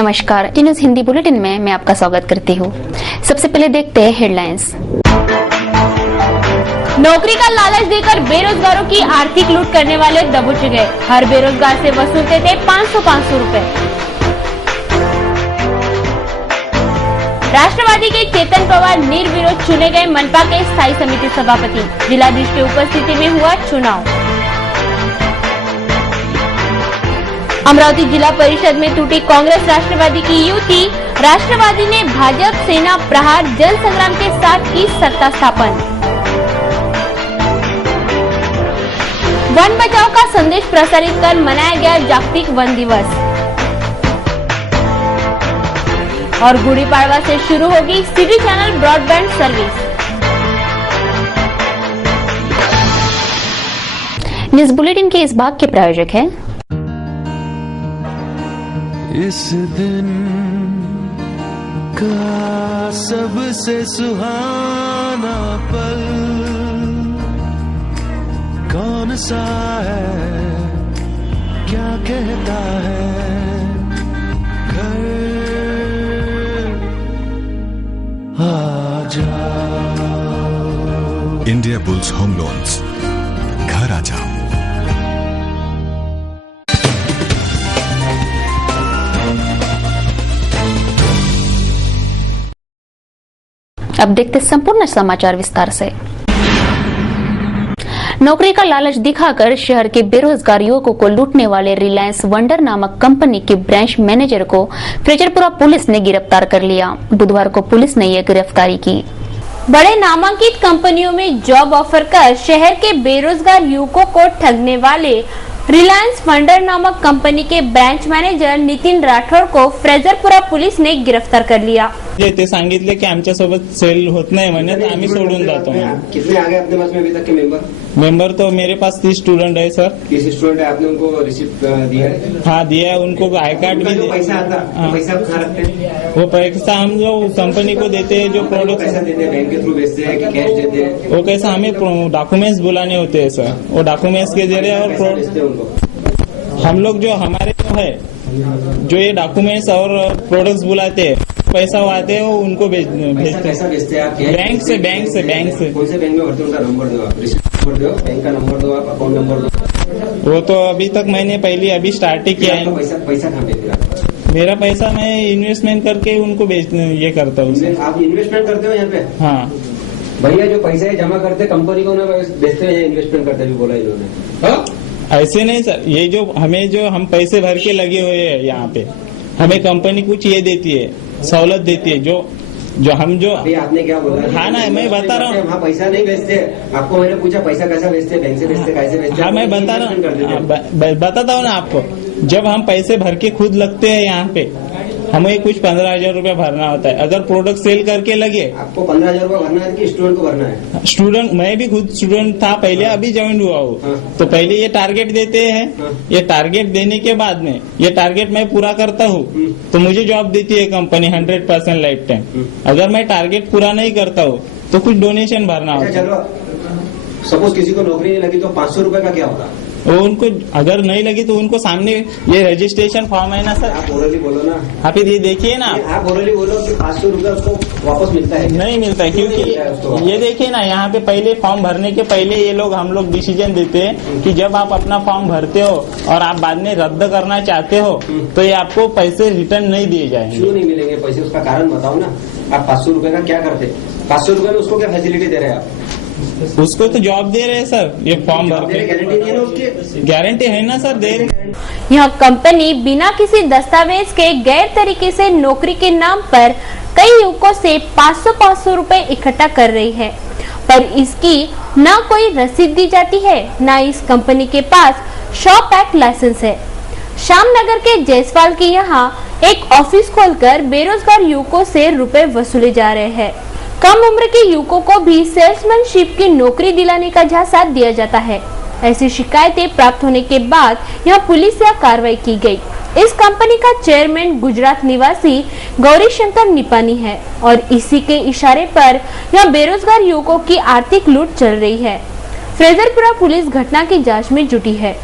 नमस्कार, news Hindi bulletin में मैं आपका स्वागत करती हूँ। सबसे पहले देखते हैं हेडलाइंस। नौकरी का लालच देकर बेरोजगारों की आर्थिक लूट करने वाले दबोचे गए। हर बेरोजगार से वसूलते थे 500 रुपए। राष्ट्रवादी के चेतन पवार निर्विरोध चुने गए मनपा के स्थायी समिति सभापति। जिलाधीश की उपस्थिति में हुआ चुनाव। अमरावती जिला परिषद में टूटी कांग्रेस राष्ट्रवादी की युति। राष्ट्रवादी ने भाजपा सेना प्रहार जन संग्राम के साथ की सत्ता स्थापन। वन बचाओ का संदेश प्रसारित कर मनाया गया जागतिक वन दिवस। और गुड़ी पाड़वा से शुरू होगी city channel broadband service. News bulletin के इस भाग के प्रायोजक हैं इस दिन का सबसे सुहाना पल कौन सा है, क्या कहता है घर आ जाओ। इंडिया बुल्स होम लोन्स, घर आ जाओ। अब देखते संपूर्ण समाचार विस्तार से। नौकरी का लालच दिखाकर शहर के बेरोजगार युवकों को लूटने वाले रिलायंस वंडर नामक कंपनी के ब्रांच मैनेजर को फ्रेजरपुरा पुलिस ने गिरफ्तार कर लिया। बुधवार को पुलिस ने यह गिरफ्तारी की। बड़े नामांकित कंपनियों में जॉब ऑफर कर शहर के बेरोजगार युवकों को ठगने वाले रिलायंस वंडर नामक कंपनी के ब्रांच मैनेजर नितिन राठौर को फ्रेजरपुरा पुलिस ने गिरफ्तार कर लिया। ते सांगितले की आमच्या सोबत सेल होत नाही म्हणे, तर आम्ही सोडून जातो। कितने आ गए अपने पास में अभी तक के मेंबर तो मेरे पास 30 स्टूडेंट है सर। 30 स्टूडेंट है, आपने उनको रिसिप्ट दिया है? हाँ दिया है, उनको आई कार्ड भी। जो पैसा आता है पैसा कहाँ रखते हैं? वो पैसा हम जो कंपनी को देते हैं, जो प्रोडक्ट पैसा देते हैं बैंक के थ्रू भेजते हैं कि कैश देते हैं? वो कैसा हमें डॉक्यूमेंट्स बुलाने होते हैं सर, वो डॉक्यूमेंट्स के जरिए और भेजते हैं उनको। हम लोग जो हमारे जो है जो ये डॉक्यूमेंट्स और प्रोडक्ट्स बुलाते हैं, पैसा वो आते हैं वो उनको भेजते हैं। भेजते हैं आप बैंक से कौन से बैंक में भरते हैं? उनका नंबर दो, आप रिसिप्ट नंबर दो, बैंक का नंबर दो, आप अकाउंट नंबर दो। वो तो अभी तक मैंने पहले अभी स्टार्ट ही किया है। पैसा कहाँ भेजते हैं? मेरा पैसा मैं इन्वेस्टमेंट करके उनको ये करता हूँ। आप इन्वेस्टमेंट करते हो यहाँ पे? हाँ भैया, जो पैसा जमा करते कंपनी को भेजते हैं, इन्वेस्टमेंट करते भी बोला इन्होंने। ऐसे नहीं सर, ये जो हम पैसे भर के लगे हुए हैं यहाँ पे, हमें कंपनी कुछ ये देती है, सहूलत देती है, जो आपने क्या बोला? हाँ ना, मैं बता रहा हूँ। वहाँ पैसा नहीं भेजते, आपको मैंने पूछा पैसा कैसा भेजते, बैंक से भेजते, कैसे भेजते? हाँ मैं बता रहा हूँ, बताता हूँ ना आपको। जब हम पैसे भर के खुद लगते हैं यहाँ पे, हमें कुछ 15,000 रुपया भरना होता है। अगर प्रोडक्ट सेल करके लगे, आपको 15,000 रुपया भरना है कि स्टूडेंट को भरना है? स्टूडेंट, मैं भी खुद स्टूडेंट था पहले, अभी ज्वाइन हुआ हूँ। हाँ। तो पहले ये टारगेट देते हैं। हाँ। ये टारगेट देने के बाद में ये टारगेट मैं पूरा करता हूँ तो मुझे जॉब देती है कंपनी 100% लाइफ टाइम। अगर मैं टारगेट पूरा नहीं करता हूँ तो कुछ डोनेशन भरना होता है। चलो सपोज किसी को नौकरी नहीं लगी तो 500 रुपए का क्या होगा? वो उनको अगर नहीं लगी तो उनको सामने ये रजिस्ट्रेशन फॉर्म है ना सर। आप ओरली बोलो ना। आप ये देखिए ना, आप ओरली बोलो कि 500 रुपया उसको वापस मिलता है? नहीं मिलता है, क्योंकि ये देखिए ना, यहाँ पे पहले फॉर्म भरने के पहले ये लोग हम लोग डिसीजन देते हैं कि जब आप अपना फॉर्म भरते हो और आप बाद में रद्द करना चाहते हो तो ये आपको पैसे रिटर्न नहीं दिए जाएंगे। क्यों नहीं मिलेंगे पैसे? उसका कारण बताओ ना। आप 500 रुपए का क्या करते? 500 रुपए में उसको क्या फैसिलिटी दे रहे हैं आप? उसको तो जॉब दे रहे हैं सर, ये फॉर्म भर के। गारंटी नहीं है ना उसकी? गारंटी है ना सर, दे रहे। यह कंपनी बिना किसी दस्तावेज के गैर तरीके से नौकरी के नाम पर कई युवकों से 500 रुपए इकट्ठा कर रही है, पर इसकी न कोई रसीद दी जाती है, न इस कंपनी के पास शॉप एक्ट लाइसेंस है। श्यामनगर के जयसवाल के यहाँ एक ऑफिस खोलकर बेरोजगार युवकों से रुपए वसूले जा रहे हैं। कम उम्र के युवकों को भी सेल्समैनशिप की नौकरी दिलाने का झांसा दिया जाता है। ऐसी शिकायतें प्राप्त होने के बाद यहां पुलिस से कार्रवाई की गई। इस कंपनी का चेयरमैन गुजरात निवासी गौरीशंकर निपानी है और इसी के इशारे पर यहां बेरोजगार युवकों की आर्थिक लूट चल रही है। फ्रेजरपुरा पुलिस घटना की जांच में जुटी है।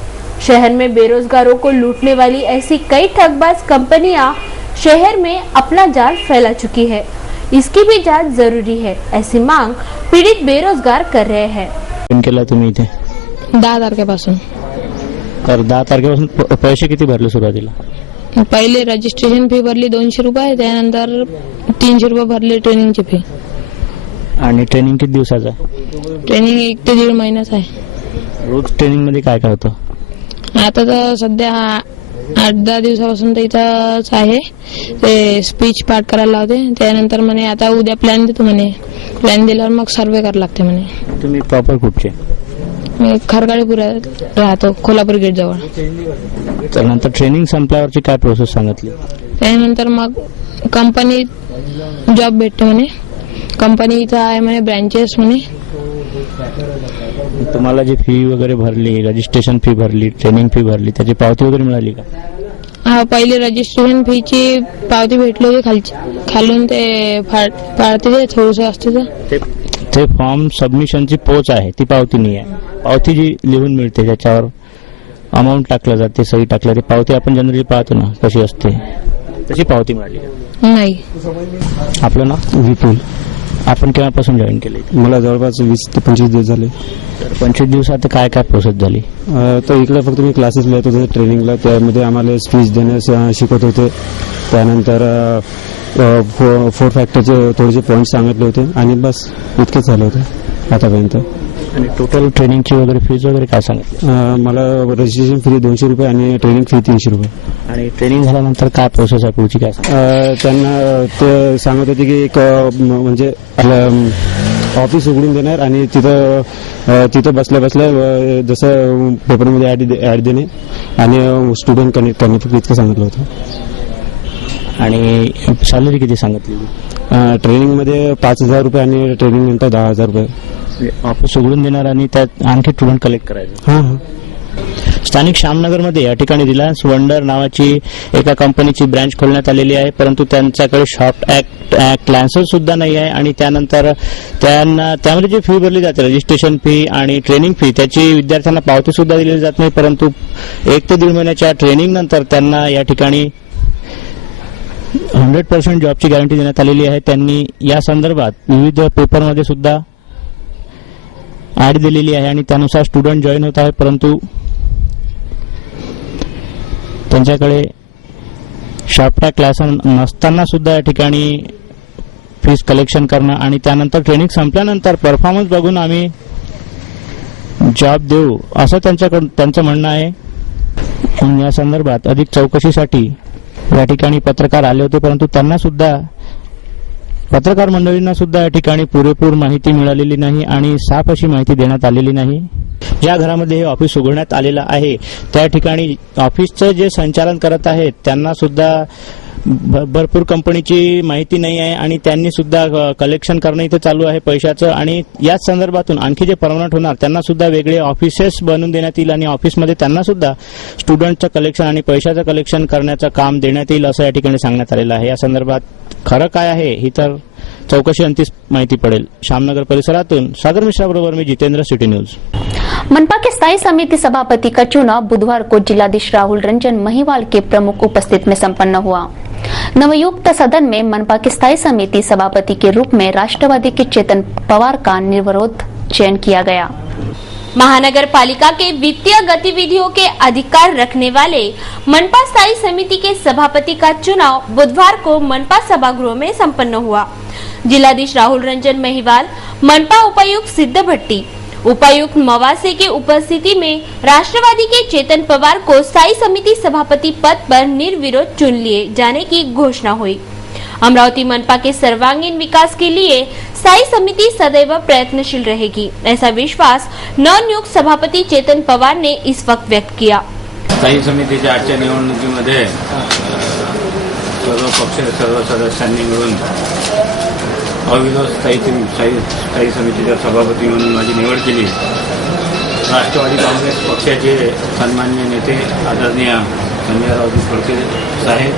शहर में बेरोजगारों को लूटने वाली ऐसी कई ठगबाज कंपनियां शहर में अपना जाल फैला चुकी है। इसकी भी जांच जरूरी है, ऐसी मांग पीड़ित बेरोजगार कर रहे हैं। केला तुम्ही इथे 10 तारखेपासून तर 10 तारखेपासून पैसे किती भरले सुरुवातीला? पहिले रजिस्ट्रेशन फी भरली 200 रुपये, त्यानंतर 300 रुपये भरले ट्रेनिंगची फी. आणि ट्रेनिंग किती दिवसाचं? ट्रेनिंग 1 ते 1.5 महिन्याचं आहे. रोज ट्रेनिंग मध्ये काय काय होतं? आता तर सध्या 8-10 दिवसापासून तर इथंच आहे. ते स्पीच पाठ करायला लावते, त्यानंतर म्हणे आता उद्या प्लॅन देतो म्हणे. प्लॅन दिल्यावर मग सर्वे करायला लागते म्हणे. तुम्ही प्रॉपर कुठचे? मी खरगाळीपुरात राहतो, कोल्हापूर गेट जवळ. त्यानंतर ट्रेनिंग संपल्यावरची काय प्रोसेस सांगितली? त्यानंतर मग कंपनीत जॉब भेटते म्हणे. कंपनी इथं आहे म्हणे, ब्रँचेस म्हणे. तुम्हाला जी फी वगैरे भरली, रजिस्ट्रेशन फी भरली, ट्रेनिंग फी भरली, त्याची पावती वगैरे मिळाली का? हा, पहिले रजिस्ट्रेशन फीची पावती भेटली होती. खालून ते पाळते ते थोडंसं असते ते फॉर्म सबमिशनची पोच आहे, ती पावती नाही आहे. पावती जी लिहून मिळते त्याच्यावर अमाऊंट टाकलं जाते, सही टाकलं ते पावती आपण जनरली पाहतो ना कशी असते, तशी पावती मिळाली का? नाही. आपलं नाव? विपुल. आपण केव्हापासून जॉईन केले? मला जवळपास 20 ते 25 दिवस झाले. तर 25 दिवसात काय काय प्रोसेस झाली? तर इकडे फक्त मी क्लासेस लिहित होते ट्रेनिंगला, त्यामध्ये आम्हाला स्पीच देणं शिकत होते. त्यानंतर 4 फॅक्टरचे थोडेसे पॉईंट सांगितले होते आणि बस इतकेच झाले होते आतापर्यंत. आणि टोटल ट्रेनिंगची वगैरे फीज वगैरे काय सांगितली? मला रजिस्ट्रेशन फी 200 रुपये आणि ट्रेनिंग फी 300 रुपये. आणि ट्रेनिंग झाल्यानंतर काय प्रोसेस आहे पुढची काय? त्यांना ते सांगत होते की एक म्हणजे ऑफिस उघडून देणार आणि तिथं बसल्या बसल्या जसं पेपरमध्ये ॲड देणे आणि स्टुडंट कनेक्ट करणे, फक्त इतकं सांगितलं होतं. आणि सॅलरी किती सांगितली? ट्रेनिंगमध्ये 5,000 रुपये आणि ट्रेनिंग नंतर 10,000 रुपये. ऑफिस उघडून देणार आणि त्यात आणखी स्टुडंट कलेक्ट करायचं. हां हां. स्थानिक श्यामनगरमध्ये या ठिकाणी रिलायन्स वंडर नावाची एका कंपनीची ब्रँच खोलण्यात आलेली आहे, परंतु त्यांच्याकडे शॉप ऍक्ट लायसन्स सुद्धा नाही आहे. आणि त्यानंतर त्यामध्ये जी फी भरली जाते, रजिस्ट्रेशन फी आणि ट्रेनिंग फी, त्याची विद्यार्थ्यांना पावती सुद्धा दिली जात नाही. परंतु 1 ते 1.5 महिन्याच्या ट्रेनिंग नंतर त्यांना या ठिकाणी 100% जॉबची गॅरंटी देण्यात आलेली आहे. त्यांनी या संदर्भात विविध पेपरमध्ये सुद्धा ऍड दिलेली आहे आणि त्यानुसार स्टुडंट जॉईन होत आहे, परंतु त्यांच्याकडे शॉपटॅक लायसन्स नसताना सुद्धा या ठिकाणी फीस कलेक्शन करणं आणि त्यानंतर ट्रेनिंग संपल्यानंतर परफॉर्मन्स बघून आम्ही जॉब देऊ असं त्यांचं म्हणणं आहे. या संदर्भात अधिक चौकशीसाठी या ठिकाणी पत्रकार आले होते, परंतु त्यांना सुद्धा पत्रकार मंडळींना सुद्धा या ठिकाणी पुरेपूर माहिती मिळालेली नाही आणि साफ अशी माहिती देण्यात आलेली नाही. ज्या घरामध्ये हे ऑफिस उघडण्यात आलेलं आहे त्या ठिकाणी ऑफिसचं जे संचालन करत आहेत त्यांना सुद्धा भरपूर कंपनीची माहिती नाही आहे आणि त्यांनी सुद्धा कलेक्शन करणं इथे चालू आहे पैशाचं. आणि याच संदर्भातून आणखी जे परमनंट होणार त्यांना सुद्धा वेगळे ऑफिसेस बनवून देण्यात येईल आणि ऑफिसमध्ये त्यांना सुद्धा स्टुडंटचं कलेक्शन आणि पैशाचं कलेक्शन करण्याचं काम देण्यात येईल असं या ठिकाणी सांगण्यात आलेलं आहे. या संदर्भात खरं काय आहे ही तर चौकशी अंतिम माहिती पडेल. श्यामनगर परिसरातून सागर मिश्रा बरोबर मी जितेंद्र, सिटी न्यूज. मनपा के स्थायी समिति सभापति का चुनाव बुधवार को जिलाधीश राहुल रंजन महिवाल के प्रमुख उपस्थित में संपन्न हुआ. नवयुक्त सदन में मनपा की स्थायी समिति सभापति के रूप में राष्ट्रवादी के चेतन पवार का निर्विरोध चयन किया गया. महानगर पालिका के वित्तीय गतिविधियों के अधिकार रखने वाले मनपा स्थायी समिति के सभापति का चुनाव बुधवार को मनपा सभागृह में संपन्न हुआ. जिलाधीश राहुल रंजन महिवाल, मनपा उपायुक्त सिद्ध भट्टी, उपायुक्त मवासे की उपस्थिति में राष्ट्रवादी के चेतन पवार को स्थायी समिति सभापति पद पर निर्विरोध चुन लिए जाने की घोषणा हुई. अमरावती मनपा के सर्वांगीण विकास के लिए स्थायी समिति सदैव प्रयत्नशील रहेगी, ऐसा विश्वास नवनियुक्त सभापति चेतन पवार ने इस वक्त व्यक्त किया. स्थायी समितीच्या आजच्या निवडणुकीमध्ये सर्व पक्ष सर्व सदस्यांनी मिळून अविरोध स्थायी समितीच्या सभापती म्हणून माझी निवड केली. राष्ट्रवादी काँग्रेस पक्षाचे सन्माननीय नेते आदरणीय संजयरावजी खोडके साहेब,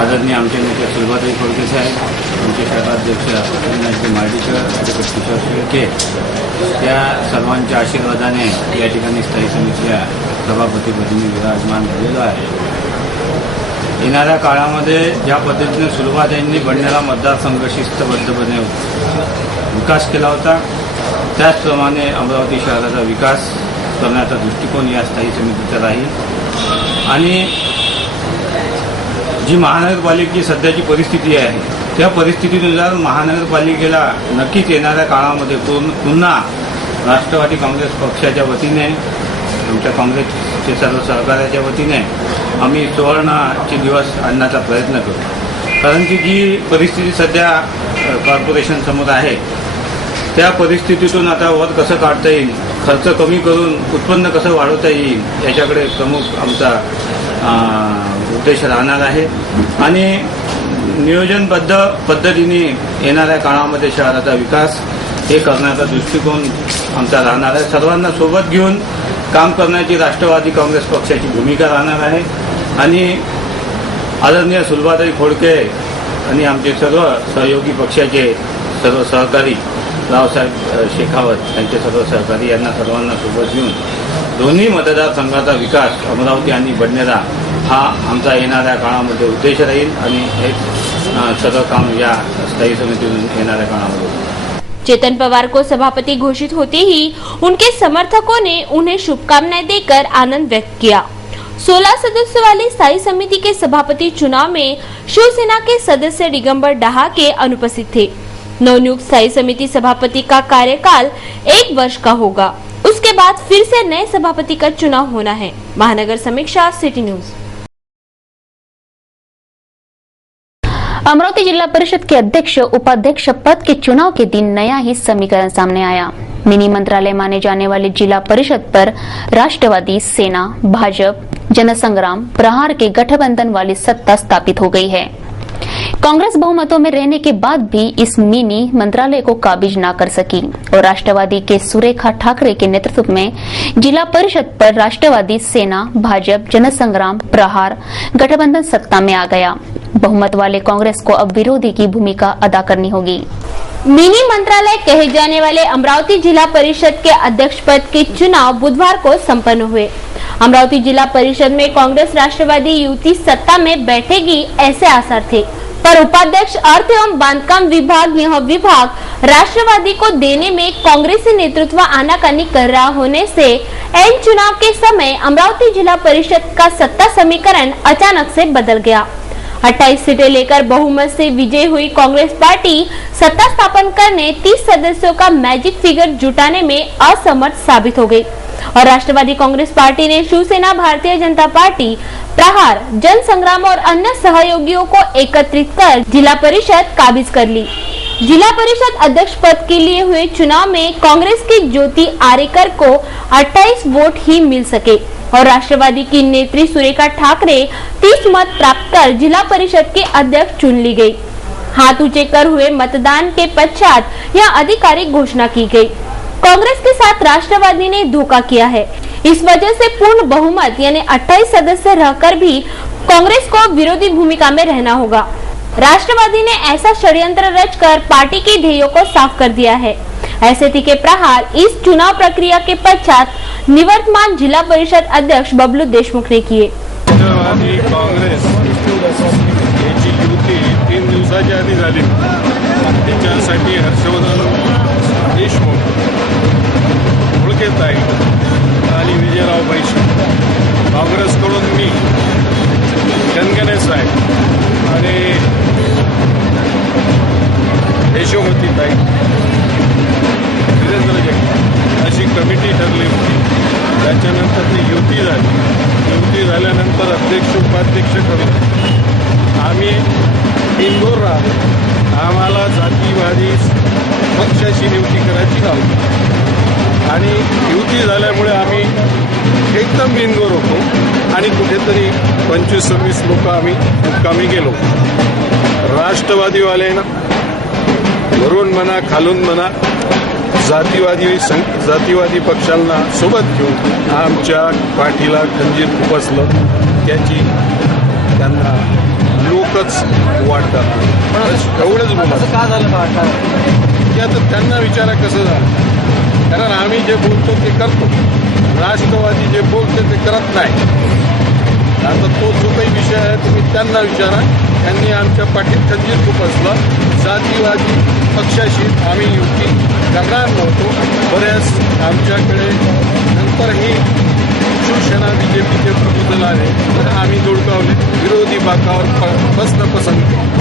आदरणीय आमचे नेते सुलभाताई खोडके साहेब, आमचे शहराध्यक्ष अविनाशजी मार्डीकर, ॲडव्होकेट किशोर शेळके, त्या सर्वांच्या आशीर्वादाने या ठिकाणी स्थायी समितीच्या सभापतीपदी मी विराजमान झालेलो आहे. येणाऱ्या काळामध्ये ज्या पद्धतीने सुलभाताईंनी बडनेरा मतदारसंघ शिस्तबद्धपणे विकास केला होता त्याचप्रमाणे अमरावती शहराचा विकास करण्याचा दृष्टिकोन या स्थायी समितीचा राहील आणि जी महानगरपालिकेची सध्याची परिस्थिती आहे त्या परिस्थितीनुसार महानगरपालिकेला नक्कीच येणाऱ्या काळामध्ये पुन्हा राष्ट्रवादी काँग्रेस पक्षाच्या वतीने आमच्या काँग्रेसचे सर्व सहकार्याच्या वतीने आम्ही सुवर्णाचे दिवस आणण्याचा प्रयत्न करू कारण की जी परिस्थिती सध्या कॉर्पोरेशन समोर आहे त्या परिस्थितीतून आता वर कसं काढता येईल खर्च कमी करून उत्पन्न कसं वाढवता येईल याच्याकडे प्रमुख आमचा उद्देश राहणार आहे आणि नियोजनबद्ध पद्धतीने येणाऱ्या काळामध्ये शहराचा विकास हे करण्याचा दृष्टिकोन आमचा राहणार आहे सर्वांना सोबत घेऊन काम करण्याची राष्ट्रवादी काँग्रेस पक्षाची भूमिका राहणार आहे आणि आदरणीय सुलभाताई खोडके आणि आमचे सर्व सहयोगी पक्षाचे सर्व सहकारी रावसाहेब शेखावत यांचे सर्व सहकारी यांना सर्वांना सोबत घेऊन दोन्ही मतदारसंघाचा विकास अमरावती आणि बडनेरा हा आमचा येणाऱ्या काळामध्ये उद्देश राहील आणि हे सर्व काम या स्थायी समितीतून येणाऱ्या काळामध्ये चेतन पवार को सभापति घोषित होते ही उनके समर्थकों ने उन्हें शुभकामनाएं देकर आनंद व्यक्त किया। 16 सदस्यों वाली स्थायी समिति के सभापति चुनाव में शिवसेना के सदस्य दिगंबर डहाके अनुपस्थित थे। नवनियुक्त स्थायी समिति सभापति का कार्यकाल 1 वर्ष का होगा। उसके बाद फिर से नए सभापति का चुनाव होना है। महानगर समीक्षा, सिटी न्यूज। अमरावती जिला परिषद के अध्यक्ष उपाध्यक्ष पद के चुनाव के दिन नया ही समीकरण सामने आया। मिनी मंत्रालय माने जाने वाले जिला परिषद पर राष्ट्रवादी सेना, भाजपा, जनसंग्राम, प्रहार के गठबंधन वाली सत्ता स्थापित हो गई है। कांग्रेस बहुमतों में रहने के बाद भी इस मिनी मंत्रालय को काबिज न कर सकी और राष्ट्रवादी के सुरेखा ठाकरे के नेतृत्व में जिला परिषद पर राष्ट्रवादी सेना, भाजपा, जनसंग्राम, प्रहार गठबंधन सत्ता में आ गया। बहुमत वाले कांग्रेस को अब विरोधी की भूमिका अदा करनी होगी। मिनी मंत्रालय कहे जाने वाले अमरावती जिला परिषद के अध्यक्ष पद के चुनाव बुधवार को संपन्न हुए। अमरावती जिला परिषद में कांग्रेस राष्ट्रवादी युति सत्ता में बैठेगी ऐसे आसार थे, पर उपाध्यक्ष अर्थ एवं बांधकाम विभाग यह विभाग राष्ट्रवादी को देने में कांग्रेसी नेतृत्व आनाकानी कर रहा होने से एन चुनाव के समय अमरावती जिला परिषद का सत्ता समीकरण अचानक से बदल गया। 28 सीटें लेकर बहुमत से विजय हुई कांग्रेस पार्टी सत्ता स्थापन करने 30 सदस्यों का मैजिक फिगर जुटाने में असमर्थ साबित हो गई और राष्ट्रवादी कांग्रेस पार्टी ने शिवसेना, भारतीय जनता पार्टी, प्रहार, जन संग्राम और अन्य सहयोगियों को एकत्रित कर जिला परिषद काबिज कर ली। जिला परिषद अध्यक्ष पद के लिए हुए चुनाव में कांग्रेस की ज्योति आरेकर को 28 वोट ही मिल सके और राष्ट्रवादी की नेत्री सुरेखा ठाकरे 30 मत प्राप्त कर जिला परिषद के अध्यक्ष चुन ली गई। हाथ ऊंचे कर हुए मतदान के पश्चात यह आधिकारिक घोषणा की गई। कांग्रेस के साथ राष्ट्रवादी ने धोखा किया है। इस वजह से पूर्ण बहुमत यानी 28 सदस्य रहकर भी कांग्रेस को विरोधी भूमिका में रहना होगा। राष्ट्रवादी ने ऐसा षड्यंत्र रचकर पार्टी के ध्येयों को साफ कर दिया है। ऐसे के प्रहार इस चुनाव प्रक्रिया के पश्चात निवर्तमान जिला परिषद अध्यक्ष बबलू देशमुख ने किए। राष्ट्रवादी काँग्रेस याची युती 3 दिवसाच्या आधी झाली। त्याच्यासाठी हर्षवर्धन देशमुख, मुळकेताई आणि विजयराव बैशी, काँग्रेसकडून मी, गणगणे साहेब आणि यशोमतीताई, वीरेंद्र जगताप अशी कमिटी ठरली होती। त्याच्यानंतर ती युती झाली। युती झाल्यानंतर अध्यक्ष उपाध्यक्ष करून आम्ही इंदोर राहतो। आम्हाला जातीवादी पक्षाची नियुक्ती करायची नव्हती आणि युती झाल्यामुळे आम्ही एकदम बिनगोर होतो आणि कुठेतरी 25-26 लोक आम्ही मुक्कामी गेलो। राष्ट्रवादीवाल्यांना वरून म्हणा खालून म्हणा जातीवादी पक्षांना सोबत घेऊन आमच्या पाठीला खंजीर खुपसलं। त्याची त्यांना लोकच वाटतात। एवढंच बोलायचं का झालं आता त्यांना विचारा कसं झालं, कारण आम्ही जे बोलतो ते करतो, राष्ट्रवादी जे बोलते ते करत नाही। आता तो जो काही विषय आहे तुम्ही त्यांना विचारा. त्यांनी आमच्या पाठीत खंजीर खुपसला. जातीवादी पक्षाशी आम्ही युती करणार नव्हतो. बऱ्याच आमच्याकडे नंतरही शिवसेना बीजेपीचे प्रपोजल आले तर आम्ही धुडकावले. विरोधी बाकावर बसणं पसंत केलं.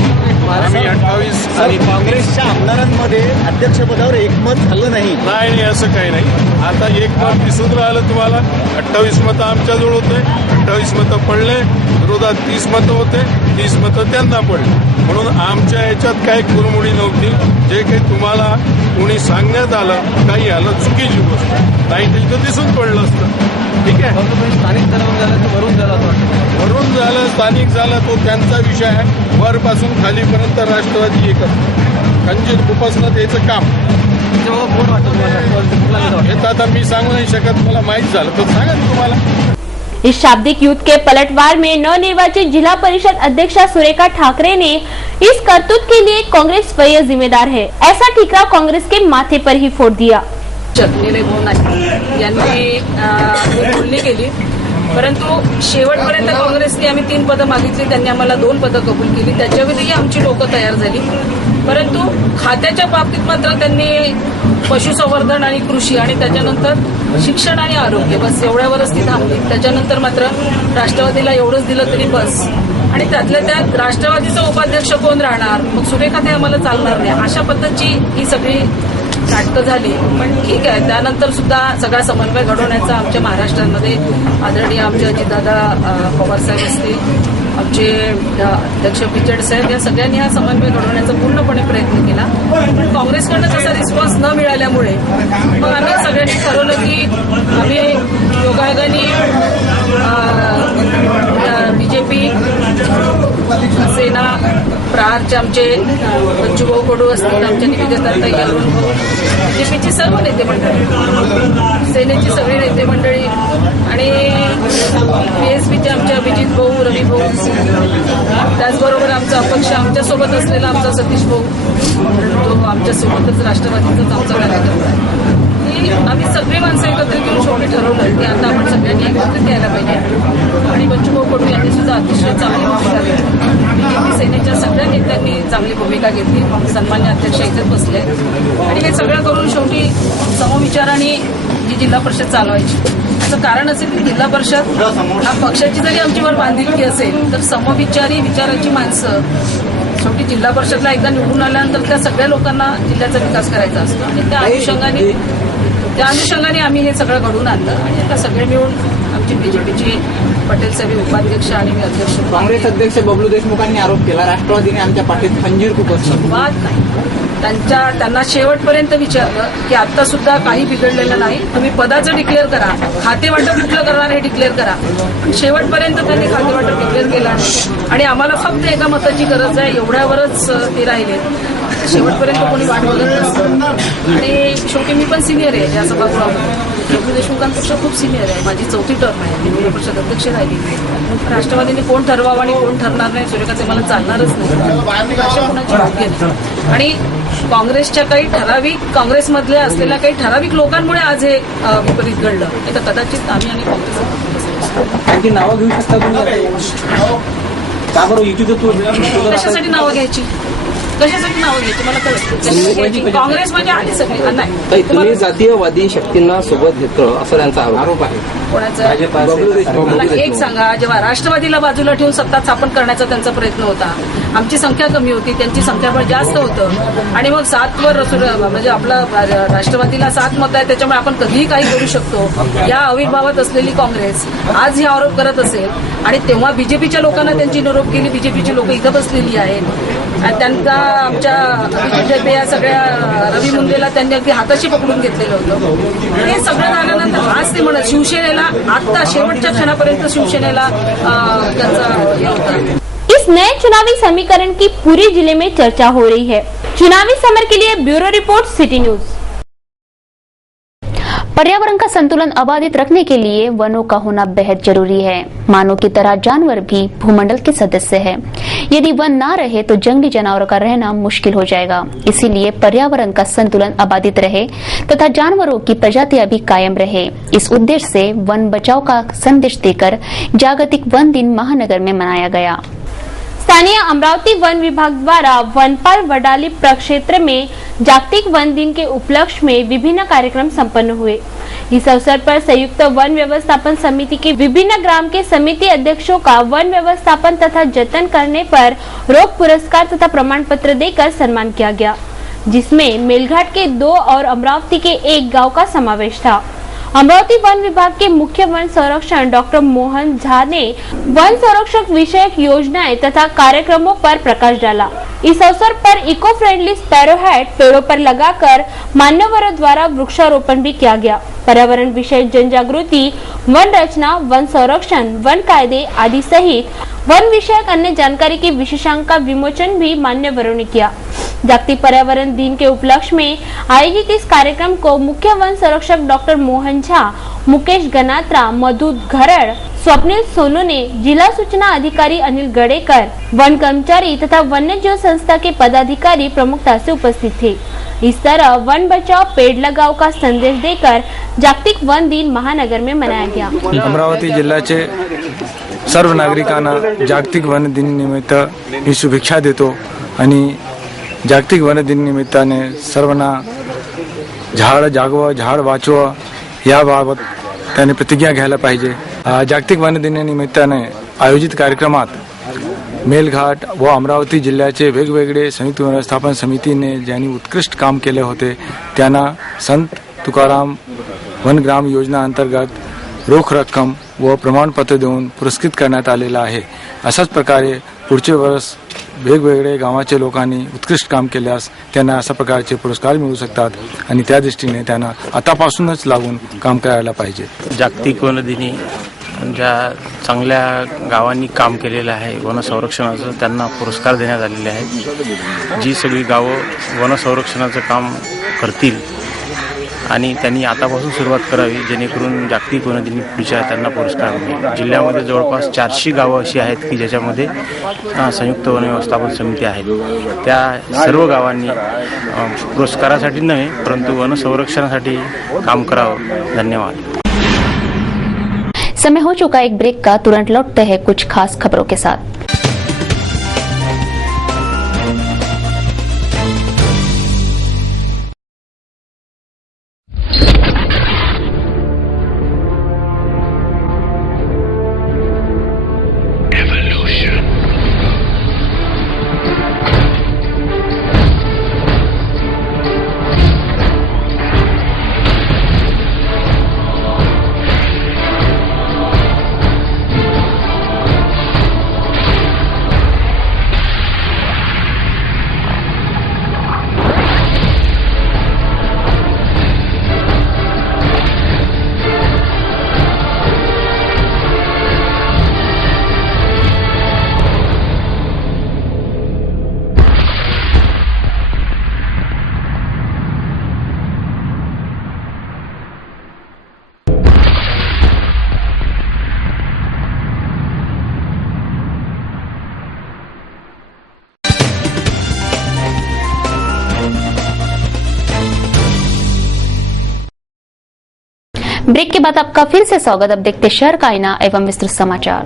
आम्ही 28 आणि काँग्रेसच्या आमदारांमध्ये अध्यक्षपदावर एकमत झालं नाही. नाही असं काही नाही. आता एकमत दिसून राहिलं तुम्हाला. 28 मतं आमच्याजवळ होते, 28 मतं पडले. विरोधात 30 मतं होते, 30 मतं त्यांना पडले. म्हणून आमच्या याच्यात काही कुरमुडी नव्हती. जे काही तुम्हाला कोणी सांगण्यात आलं काही आलं चुकीची गोष्ट नाही, तर इथं दिसून पडलं असतं. ठीक आहे. स्थानिक स्तरावर झालं की वरून झालं असं वाटतं. वरून झालं स्थानिक झालं तो त्यांचा विषय आहे. वरपासून खालीपर्यंत राष्ट्रवादी एकच. खंजीर खुपसणं त्याचं काम. कोण वाटतं हे तर आता मी सांगू नाही शकत. मला माहीत झालं तर सांगा तुम्हाला. इस शाब्दिक युद्ध के पलटवार में नवनिर्वाचित जिला परिषद अध्यक्षा सुरेखा ठाकरे ने इस करतूत के लिए कांग्रेस स्वयं जिम्मेदार है, ऐसा ठीकरा कांग्रेस के माथे पर ही फोड़ दिया. निलय भवन यांनी बोलणी केली, परंतु शेवटपर्यंत काँग्रेसने आम्ही 3 पदं मागितली, त्यांनी आम्हाला 2 पदं कबूल केली. त्याच्यावरही आमची लोकं तयार झाली. परंतु खात्याच्या बाबतीत मात्र त्यांनी पशुसंवर्धन आणि कृषी आणि त्याच्यानंतर शिक्षण आणि आरोग्य बस एवढ्यावरच ती थांबली. त्याच्यानंतर मात्र राष्ट्रवादीला एवढंच दिलं तरी बस. आणि त्यातल्या त्यात राष्ट्रवादीचा उपाध्यक्ष कोण राहणार, मग सुरेखा ते आम्हाला चालणार नाही, अशा पद्धतीची ही सगळी नाटकं झाली. पण ठीक आहे, त्यानंतर सुद्धा सगळा समन्वय घडवण्याचा आमच्या महाराष्ट्रामध्ये आदरणीय आमचे अजितदादा पवारसाहेब असतील, आमचे अध्यक्ष पिचड साहेब, या सगळ्यांनी हा समन्वय घडवण्याचा पूर्णपणे प्रयत्न केला. पण काँग्रेसकडनं तसा रिस्पॉन्स न मिळाल्यामुळे मग आम्ही सगळ्यांनी ठरवलं की आम्ही योगायोगाने बीजेपी, सेना, प्रहारचे आमचे बच्चूभाऊ कडू असतील, आमच्या निवेदिताताई यादव, बीजेपीची सर्व नेते मंडळी, सेनेची सगळी नेते मंडळी आणि पीएसपीचे आमचे अभिजित भाऊ, रवी भाऊ, त्याचबरोबर आमचा अपक्ष आमच्यासोबत असलेला आमचा सतीश भाऊ, जो आमच्यासोबतच राष्ट्रवादीचाच आमचा कार्यकर्ता आहे. आम्ही सगळी माणसं एकत्रित घेऊन शेवटी ठरवलं की आता आपण सगळ्यांनी एकत्रित यायला पाहिजे. आणि बच्चूभाऊ कडू यांनी सुद्धा अतिशय चांगली भूमिका घेतली. बीजेपी सेनेच्या सगळ्या नेत्यांनी चांगली भूमिका घेतली. सन्मान्य अध्यक्ष इथेच बसले आणि हे सगळं करून शेवटी समविचाराने जी जिल्हा परिषद चालवायची. असं कारण असेल की जिल्हा परिषद हा पक्षाची जरी आमच्यावर बांधिलकी असेल तर समविचारी विचाराची माणसं शेवटी जिल्हा परिषदला एकदा निवडून आल्यानंतर त्या सगळ्या लोकांना जिल्ह्याचा विकास करायचा असतो आणि त्या अनुषंगाने आम्ही हे सगळं घडवून आणलं. आणि आता सगळे मिळून आमची बीजेपीची पटेल साहेब उपाध्यक्ष आणि मी अध्यक्ष. काँग्रेस अध्यक्ष बबलू देशमुखांनी आरोप केला राष्ट्रवादीने आमच्या पाठीत खंजीर खुपसला. वाद नाही. त्यांना शेवटपर्यंत विचारलं की आता सुद्धा काही बिघडलेलं नाही, तुम्ही पदाचं डिक्लेअर करा, खातेवाटप कुठलं करणार हे डिक्लेअर करा. पण शेवटपर्यंत त्यांनी खातेवाटप डिक्लेअर केलं आणि आम्हाला फक्त एका मताची गरज आहे एवढ्यावरच ते राहिले. शेवटपर्यंत कोणी वाट बघत नसतं. आणि शेवटी मी पण सिनियर आहे या सभागृहामध्ये. बबलू देशमुखांपेक्षा खूप सिनियर आहे. माझी 4थी टर्म आहे. मी जिल्हा परिषद अध्यक्ष राहिली. राष्ट्रवादीने कोण ठरवावं आणि कोण ठरणार नाही सुरेखाचे मला चालणारच नाही, अशा कोणाची योग्य नाही. आणि काँग्रेसच्या काही ठराविक काँग्रेसमधल्या असलेल्या काही ठराविक लोकांमुळे आज हे विपरीत घडलं. हे तर कदाचित आम्ही आणि काँग्रेस आणखी नावं घेऊ शकता तुम्ही का बरं युतीचं कशासाठी नावं घ्यायची, कशासाठी नावं घ्यायची मला कळत. काँग्रेस म्हणजे आधी सगळी नाही. तुम्ही जातीयवादी शक्तींना सोबत घेतो असं त्यांचा आरोप आहे. कोणाचा? मला एक सांगा, जेव्हा राष्ट्रवादीला बाजूला ठेवून सत्ता स्थापन करण्याचा त्यांचा प्रयत्न होता, आमची संख्या कमी होती, त्यांची संख्याबळ जास्त होतं आणि मग 7वर म्हणजे आपला राष्ट्रवादीला 7 मतं आहे त्याच्यामुळे आपण कधीही काही करू शकतो या आविर्भावात असलेली काँग्रेस आज हे आरोप करत असेल. आणि तेव्हा बीजेपीच्या लोकांना त्यांची निरोप केली. बीजेपीची लोक इथं बसलेली आहेत आणि त्यांचा आमच्या अभिजित या सगळ्या रवी मुंडेला त्यांनी अगदी हाताशी पकडून घेतलेलं होतं. हे सगळं झाल्यानंतर आज ते म्हणत शिवसेनेला आता शेवटच्या क्षणापर्यंत शिवसेनेला त्यांचा हे होता. इस नए चुनावी समीकरण की पूरे जिले में चर्चा हो रही है. चुनावी समर के लिए ब्यूरो रिपोर्ट सिटी न्यूज. पर्यावरण का संतुलन अबाधित रखने के लिए वनों का होना बेहद जरूरी है। मानव की तरह जानवर भी भूमंडल के सदस्य है। यदि वन ना रहे तो जंगली जानवरों का रहना मुश्किल हो जाएगा। इसीलिए पर्यावरण का संतुलन अबाधित रहे तथा जानवरों की प्रजातियां भी कायम रहे। इस उद्देश्य से वन बचाओ का संदेश देकर जागतिक वन दिन महानगर में मनाया गया। स्थानीय अमरावती वन विभाग द्वारा वनपाल वडाली प्रक्षेत्र में जागतिक वन दिन के उपलक्ष्य में विभिन्न कार्यक्रम संपन्न हुए। इस अवसर पर संयुक्त वन व्यवस्थापन समिति के विभिन्न ग्राम के समिति अध्यक्षों का वन व्यवस्थापन तथा जतन करने पर रोग पुरस्कार तथा प्रमाण पत्र देकर सम्मान किया गया, जिसमें मेलघाट के 2 और अमरावती के 1 गाँव का समावेश था। अमरावती वन विभाग के मुख्य वन संरक्षण डॉक्टर मोहन झा ने वन संरक्षक विषयक योजनाएं तथा कार्यक्रमों पर प्रकाश डाला। इस अवसर पर इको फ्रेंडली स्पैरो हैट पेड़ों पर लगाकर मान्यवरों द्वारा वृक्षारोपण भी किया गया। पर्यावरण विषय जन जागृति, वन रचना, वन संरक्षण, वन कायदे आदि सहित वन विषयक अन्य जानकारी के विशेषांक का विमोचन भी मान्यवरों ने किया। जागतिक पर्यावरण दिन के उपलक्ष्य में आयोजित इस कार्यक्रम को मुख्य वन संरक्षक डॉक्टर मोहन झा, मुकेश गनात्रा, मधु घरड़, स्वप्निल सोनू ने जिला सूचना अधिकारी अनिल गडेकर, वन कर्मचारी तथा वन्य जीव संस्था के पदाधिकारी प्रमुखता से उपस्थित थे। इस तरह वन बचाओ पेड़ लगाओ का संदेश देकर जागतिक वन दिन महानगर में मनाया गया। अमरावती जिल्ह्याचे सर्व नागरिकांना जागतिक वन दिन निमित्त मी शुभेच्छा देतो आणि जागतिक वन दिन निमित्ताने सर्वांना झाड जागवा झाड वाचवा याबाबत त्यांनी प्रतिज्ञा घ्यायला पाहिजे। जागतिक वन दिनानिमित्ताने आयोजित कार्यक्रमात मेलघाट व अमरावती जिल्ह्याचे वेगवेगळे संयुक्त व्यवस्थापन समितीने ज्यांनी उत्कृष्ट काम केले होते त्यांना संत तुकाराम वनग्राम योजना अंतर्गत रोख रक्कम व प्रमाणपत्र देऊन पुरस्कृत करण्यात आलेला आहे। अशाच प्रकारे पुढचे वर्ष वेगवेगळे गावाचे लोकांनी उत्कृष्ट काम केल्यास त्यांना अशा प्रकारचे पुरस्कार मिळू शकतात आणि त्या दृष्टीने त्यांना आतापासूनच लागून काम करायला पाहिजे। जागतिक वन दिनी ज्या चांगल्या गावांनी काम केलेलं आहे वन संरक्षणाचं त्यांना पुरस्कार देण्यात आलेले आहेत। जी सगळी गावं वन संरक्षणाचं काम करतील आणि त्यांनी आतापासून सुरुवात करावी जेणेकरून जागतिक वन दिनी पुढच्या त्यांना पुरस्कार मिळेल। जिल्ह्यामध्ये जवळपास 400 गावं अशी आहेत की ज्याच्यामध्ये संयुक्त वन व्यवस्थापन समिती आहेत। त्या सर्व गावांनी पुरस्कारासाठी नव्हे परंतु वन संरक्षणासाठी काम करावं। धन्यवाद। समय हो चुका एक ब्रेक का, तुरंत लौटते हैं कुछ खास खबरों के साथ। ब्रेक के बाद आपका फिर से स्वागत। अब देखते शहर का आईना एवं विस्तृत समाचार।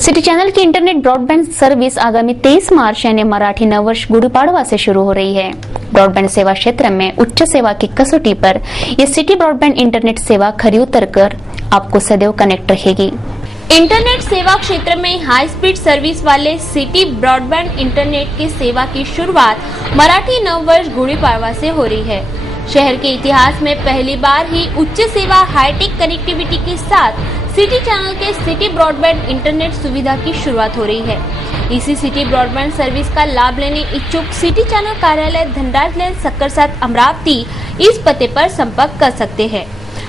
सिटी चैनल की इंटरनेट ब्रॉडबैंड सर्विस आगामी 23 मार्च यानी मराठी नववर्ष गुड़ी पाड़वा से शुरू हो रही है। ब्रॉडबैंड सेवा क्षेत्र में उच्च सेवा की कसौटी पर यह सिटी ब्रॉडबैंड इंटरनेट सेवा खरी उतरकर आपको सदैव कनेक्ट रखेगी। इंटरनेट सेवा क्षेत्र में हाई स्पीड सर्विस वाले सिटी ब्रॉडबैंड इंटरनेट की सेवा की शुरुआत मराठी नववर्ष गुड़ी पाड़वा से हो रही है। शहर के इतिहास में पहली बार ही उच्च सेवा हाईटेक कनेक्टिविटी के साथ सिटी चैनल के सिटी ब्रॉडबैंड इंटरनेट सुविधा की शुरुआत हो रही है। इसी सिटी ब्रॉडबैंड सर्विस का लाभ लेने इच्छुक सिटी चैनल कार्यालय धनराज लेन सक्कर 7 अमरावती इस पते पर संपर्क कर सकते हैं।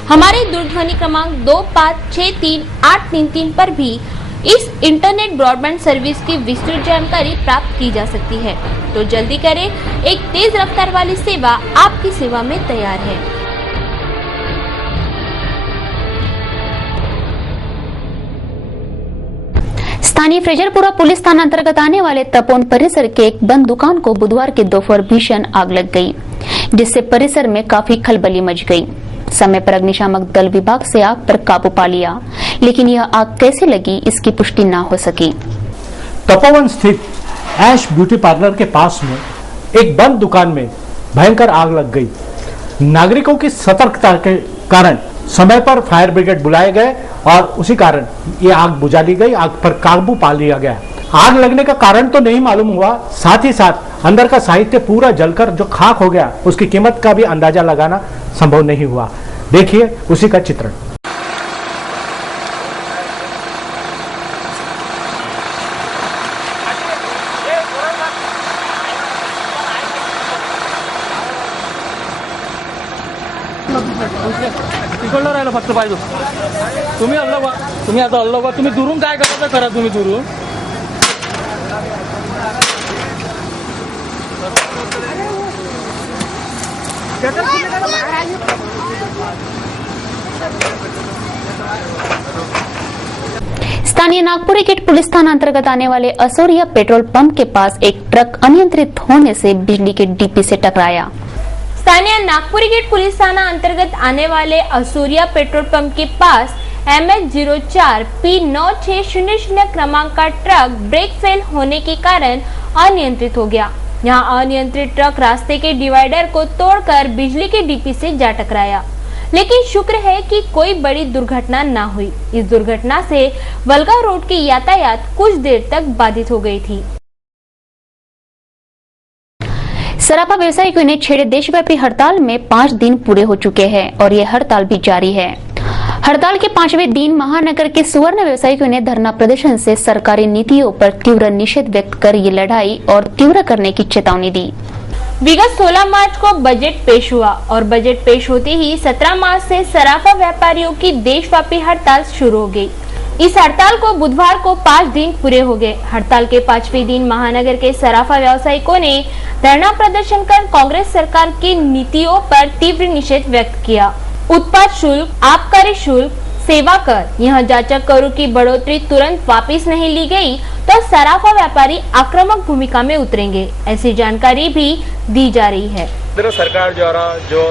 हमारे दूरध्वनि क्रमांक 25633833 पर भी इस इंटरनेट ब्रॉडबैंड सर्विस की विस्तृत जानकारी प्राप्त की जा सकती है। तो जल्दी करें, एक तेज रफ्तार वाली सेवा आपकी सेवा में तैयार है। स्थानीय फ्रेजरपुरा पुलिस थाना अंतर्गत आने वाले तपोन परिसर के एक बंद दुकान को बुधवार की दोपहर भीषण आग लग गई, जिससे परिसर में काफी खलबली मच गई। समय पर अग्निशामक दल विभाग से आग पर काबू पा लिया, लेकिन यह आग कैसे लगी इसकी पुष्टि न हो सकी। तपोवन स्थित ऐश ब्यूटी पार्लर के पास में एक बंद दुकान में भयंकर आग लग गई। नागरिकों की सतर्कता के कारण समय पर फायर ब्रिगेड बुलाए गए और उसी कारण ये आग बुझा ली गई, आग पर काबू पा लिया गया। आग लगने का कारण तो नहीं मालूम हुआ, साथ ही साथ अंदर का साहित्य पूरा जलकर जो खाक हो गया उसकी कीमत का भी अंदाजा लगाना संभव नहीं हुआ। देखिए उसी का चित्रण। तिकडलं राहिलं फक्त पाहिजे तुम्ही अल्लवा, तुम्ही आता अल्लवा, तुम्ही दुरून काय करायचं करा, तुम्ही दुरून स्थानीय नागपुरी गेट पुलिस थाना अंतर्गत आने वाले असोरिया पेट्रोल पंप के पास एक ट्रक अनियंत्रित होने से बिजली के डीपी से टकराया। स्थानीय नागपुरी गेट पुलिस थाना अंतर्गत आने वाले असुरिया पेट्रोल पंप के पास MS04 P9600 क्रमांक का ट्रक ब्रेक फेल होने के कारण अनियंत्रित हो गया। यहां अनियंत्रित ट्रक रास्ते के डिवाइडर को तोड़कर बिजली के डीपी से जा टकराया, लेकिन शुक्र है कि कोई बड़ी दुर्घटना न हुई। इस दुर्घटना से वलगा रोड की यातायात कुछ देर तक बाधित हो गई थी। सराफा व्यवसायियों ने छेड़े देशव्यापी हड़ताल में 5 दिन पूरे हो चुके हैं और ये हड़ताल भी जारी है। हड़ताल के 5वें दिन महानगर के सुवर्ण व्यवसायियों ने धरना प्रदर्शन से सरकारी नीतियों पर तीव्र निषेध व्यक्त कर ये लड़ाई और तीव्र करने की चेतावनी दी। विगत 16 मार्च को बजट पेश हुआ और बजट पेश होते ही 17 मार्च से सराफा व्यापारियों की देशव्यापी हड़ताल शुरू हो गई। इस हड़ताल को बुधवार को 5 दिन पूरे हो गए। हड़ताल के 5वें दिन महानगर के सराफा व्यावसायिकों ने धरना प्रदर्शन कर कांग्रेस सरकार की नीतियों पर तीव्र निषेध व्यक्त किया। उत्पाद शुल्क, आबकारी शुल्क, सेवा कर, यह जांचक करों की बढ़ोतरी तुरंत वापस नहीं ली गई तो सराफा व्यापारी आक्रामक भूमिका में उतरेंगे, ऐसी जानकारी भी दी जा रही है। केंद्र सरकार द्वारा जो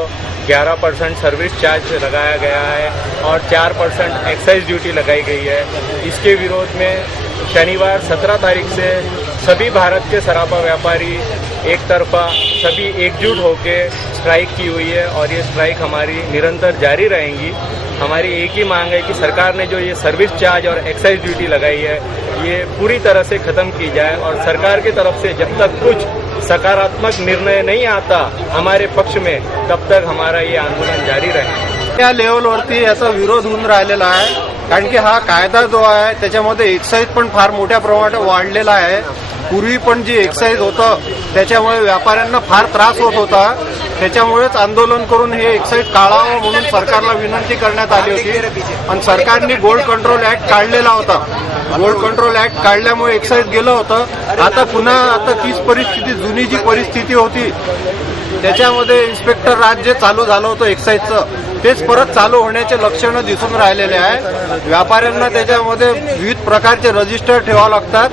11% सर्विस चार्ज लगाया गया है और 4% एक्साइज ड्यूटी लगाई गई है, इसके विरोध में शनिवार 17 तारीख से सभी भारत के सराफा व्यापारी एक तरफा सभी एकजुट होकर स्ट्राइक की हुई है और ये स्ट्राइक हमारी निरंतर जारी रहेंगी। हमारी एक ही मांग है कि सरकार ने जो ये सर्विस चार्ज और एक्साइज ड्यूटी लगाई है ये पूरी तरह से खत्म की जाए और सरकार की तरफ से जब तक कुछ सकारात्मक निर्णय नहीं आता हमारे पक्ष में तब तक हमारा ये आंदोलन जारी रहेगा। या लेवलवरती याचा विरोध होऊन राहिलेला आहे, कारण की हा कायदा जो आहे त्याच्यामध्ये एक्साईज पण फार मोठ्या प्रमाणात वाढलेला आहे। पूर्वी पण जे एक्साईज होतं त्याच्यामुळे व्यापाऱ्यांना फार त्रास होत होता, त्याच्यामुळेच आंदोलन करून हे एक्साईज काढावं म्हणून सरकारला विनंती करण्यात आली होती आणि सरकारने गोल्ड कंट्रोल ऍक्ट काढलेला होता। गोल्ड कंट्रोल ऍक्ट काढल्यामुळे एक्साईज गेलं होतं। आता पुन्हा तीच परिस्थिती, जुनी जी परिस्थिती होती त्याच्यामध्ये इन्स्पेक्टर राज जे चालू झालं होतं एक्साईजचं तेच परत चालू होण्याचे लक्षणं दिसून राहिलेले आहे। व्यापाऱ्यांना त्याच्यामध्ये विविध प्रकारचे रजिस्टर ठेवावे लागतात,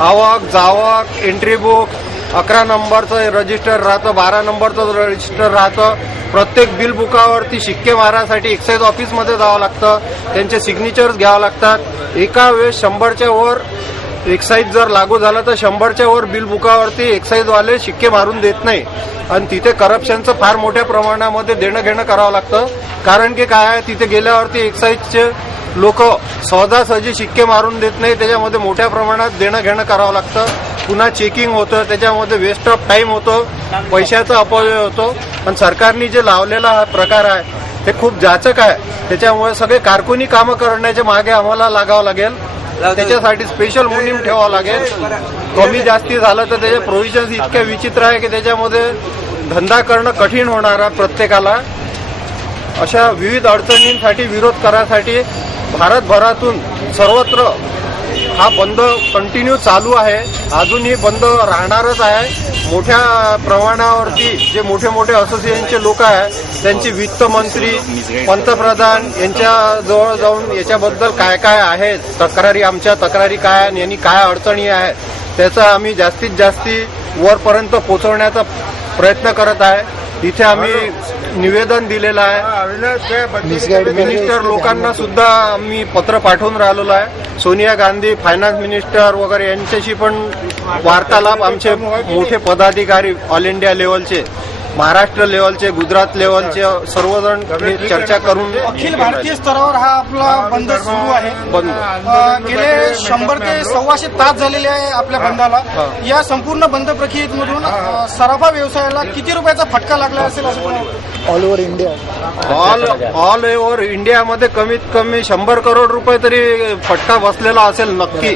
आवक, जावक, एंट्री बुक, 11 नंबरचं रजिस्टर राहतं, 12 नंबरचं रजिस्टर राहतं। प्रत्येक बिल बुकावरती शिक्के मारासाठी एक्साईज ऑफिसमध्ये जावं लागतं, त्यांचे सिग्नेचर्स घ्यावं लागतात। एका वेळेस 100च्या वर एक्साईज जर लागू झालं तर 100च्या वर बिल बुकावरती एक्साईजवाले शिक्के मारून देत नाही आणि तिथे करप्शनचं फार मोठ्या प्रमाणामध्ये देणं घेणं करावं लागतं। कारण की काय आहे, तिथे गेल्यावरती एक्साईजचे लोक सहजासहजी शिक्के मारून देत नाही, त्याच्यामध्ये मोठ्या प्रमाणात देणं घेणं करावं लागतं। पुन्हा चेकिंग होतं, त्याच्यामध्ये वेस्ट ऑफ टाइम होतो, पैशाचा अपव्यय होतो आणि सरकारने जे लावलेला हा प्रकार आहे ते खूप जाचक आहे। त्याच्यामुळे सगळे कारकुनी कामं करण्याच्या मागे आम्हाला लागावं लागेल, त्याच्यासाठी स्पेशल मोहीम ठेवावं लागेल। कमी जास्ती झालं तर त्याचे प्रोव्हिजन्स इतक्या विचित्र आहे की त्याच्यामध्ये धंदा करणं कठीण होणार आहे प्रत्येकाला। अशा विविध अडचणींसाठी विरोध करायसाठी भारतभरातून सर्वत्र हा बंद कंटिन्यू चालू आहे, अजूनही बंद राहणारच आहे। मोठ्या प्रमाणावरती जे मोठे मोठे असोसिएशनचे लोक आहेत त्यांची वित्त मंत्री, पंतप्रधान यांच्या जवळ जाऊन याच्याबद्दल काय काय आहे तक्रारी, आमच्या तक्रारी काय आणि यांनी काय अडचणी आहेत त्याचा आम्ही जास्तीत जास्ती वरपर्यंत पोहोचवण्याचा प्रयत्न करत आहे। इथे आम्ही निवेदन दिलेलं आहे, मिनिस्टर लोकांना सुद्धा आम्ही पत्र पाठवून राहिलेलो आहे। सोनिया गांधी, फायनान्स मिनिस्टर वगैरे यांच्याशी पण वार्तालाप आमचे मोठे पदाधिकारी ऑल इंडिया लेवलचे, महाराष्ट्र लेवलचे, गुजरात लेवलचे सर्वजण चर्चा करून अखिल भारतीय स्तरावर हा आपला बंद सुरू आहे। गेले 100 ते 125 तास झालेले आहे आपल्या बंदाला। या संपूर्ण बंद प्रक्रियेमधून सराफा व्यवसायाला किती रुपयाचा फटका लागला असेल असं all over India all over इंडियामध्ये कमीत कमी 100 करोड रुपये तरी फटका बसलेला असेल नक्की।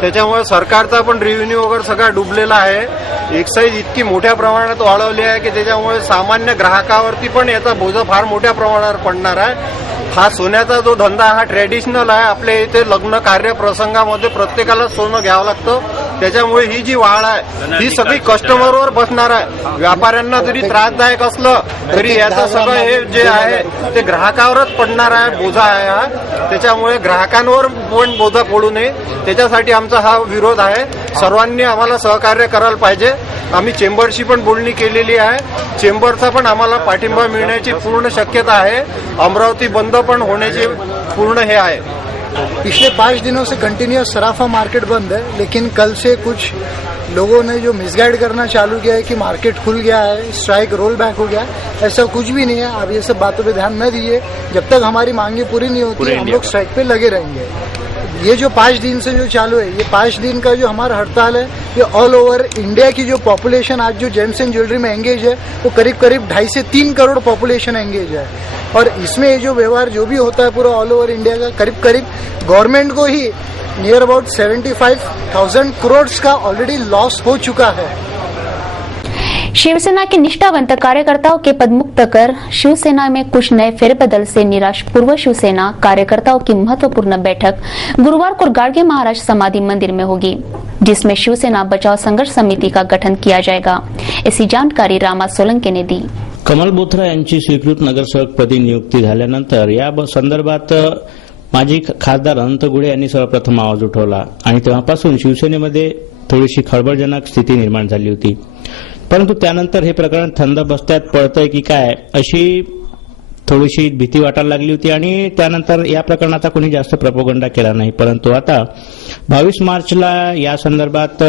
त्याच्यामुळे सरकारचा पण रेव्हेन्यू वगैरे सगळा डुबलेला आहे। एक्साईज इतकी मोठ्या प्रमाणात वाढवली आहे की त्याच्यामुळे सामान्य ग्राहकावरती पण याचा बोजा फार मोठ्या प्रमाणावर पडणार आहे। हा सोन्याचा जो धंदा हा ट्रेडिशनल आहे, आपल्या इथे लग्न कार्य प्रसंगामध्ये प्रत्येकाला सोनं घ्यावं लागतं। त्याच्यामुळे ही जी वाढ आहे ही सगळी कस्टमरवर बसणार आहे। व्यापाऱ्यांना जरी त्रासदायक असलं तरी याचं सगळं हे जे आहे ते ग्राहकावरच पडणार आहे, बोजा आहे हा। त्याच्यामुळे ग्राहकांवर पण बोजा पडू नये त्याच्यासाठी आमचा हा विरोध आहे। सर्वांनी आम्हाला सहकार्य करायला पाहिजे। आम्ही चेंबरशी पण बोलणी केलेली आहे, चेंबरचा पण आम्हाला पाठिंबा मिळण्याची पूर्ण शक्यता आहे। अमरावती बंद पण होण्याचे पूर्ण हे आहे। पिछले 5 दिनों से कंटिन्यूस सराफा मार्केट बंद है, लेकिन कल से कुछ लोगों ने जो मिसगाइड करना चालू किया है कि मार्केट खुल गया है, स्ट्राइक रोल बैक हो गया, ऐसा कुछ भी नहीं है। आप ये सब बातों पे ध्यान न दीजिए। जब तक हमारी मांगे पूरी नहीं होती हम लोग स्ट्राइक पे लगे रहेंगे। ये जो 5 दिन से जो चालू है, ये 5 दिन का जो हमारा हड़ताल है, ये ऑल ओवर इंडिया की जो पॉपुलेशन आज जो जेम्स एंड ज्वेलरी में एंगेज है वो करीब करीब 2.5 से 3 करोड़ पॉपुलेशन एंगेज है। और इसमें ये जो व्यवहार जो भी होता है पूरा ऑल ओवर इंडिया का करीब करीब गवर्नमेंट को ही नियर अबाउट 75,000 करोड़ का ऑलरेडी लॉस हो चुका है। शिवसेना के निष्ठावंत कार्यकर्ताओं के पद मुक्त कर शिवसेना में कुछ नए फेरबदल से निराश पूर्व शिवसेना कार्यकर्ताओं की महत्वपूर्ण बैठक गुरुवार को गाडगे महाराज समाधि मंदिर में होगी, जिसमें शिवसेना बचाव संघर्ष समिति का गठन किया जाएगा। ऐसी जानकारी रामा सोलंके ने दी। कमल बोथरा यांची स्वीकृत नगरसेवकपदी नियुक्ती झाल्यानंतर या संदर्भात माजी खासदार अनंत गुळे यांनी सर्वप्रथम आवाज उठवला आणि तेव्हापासून शिवसेनेमध्ये थोडीशी खळबळजनक स्थिती निर्माण झाली होती। परंतु त्यानंतर हे प्रकरण थंड बस्त्यात पडतंय की काय अशी थोडीशी भीती वाटायला लागली होती आणि त्यानंतर या प्रकरणाचा कोणी जास्त प्रोपगंडा केला नाही। परंतु आता 22 मार्चला या संदर्भात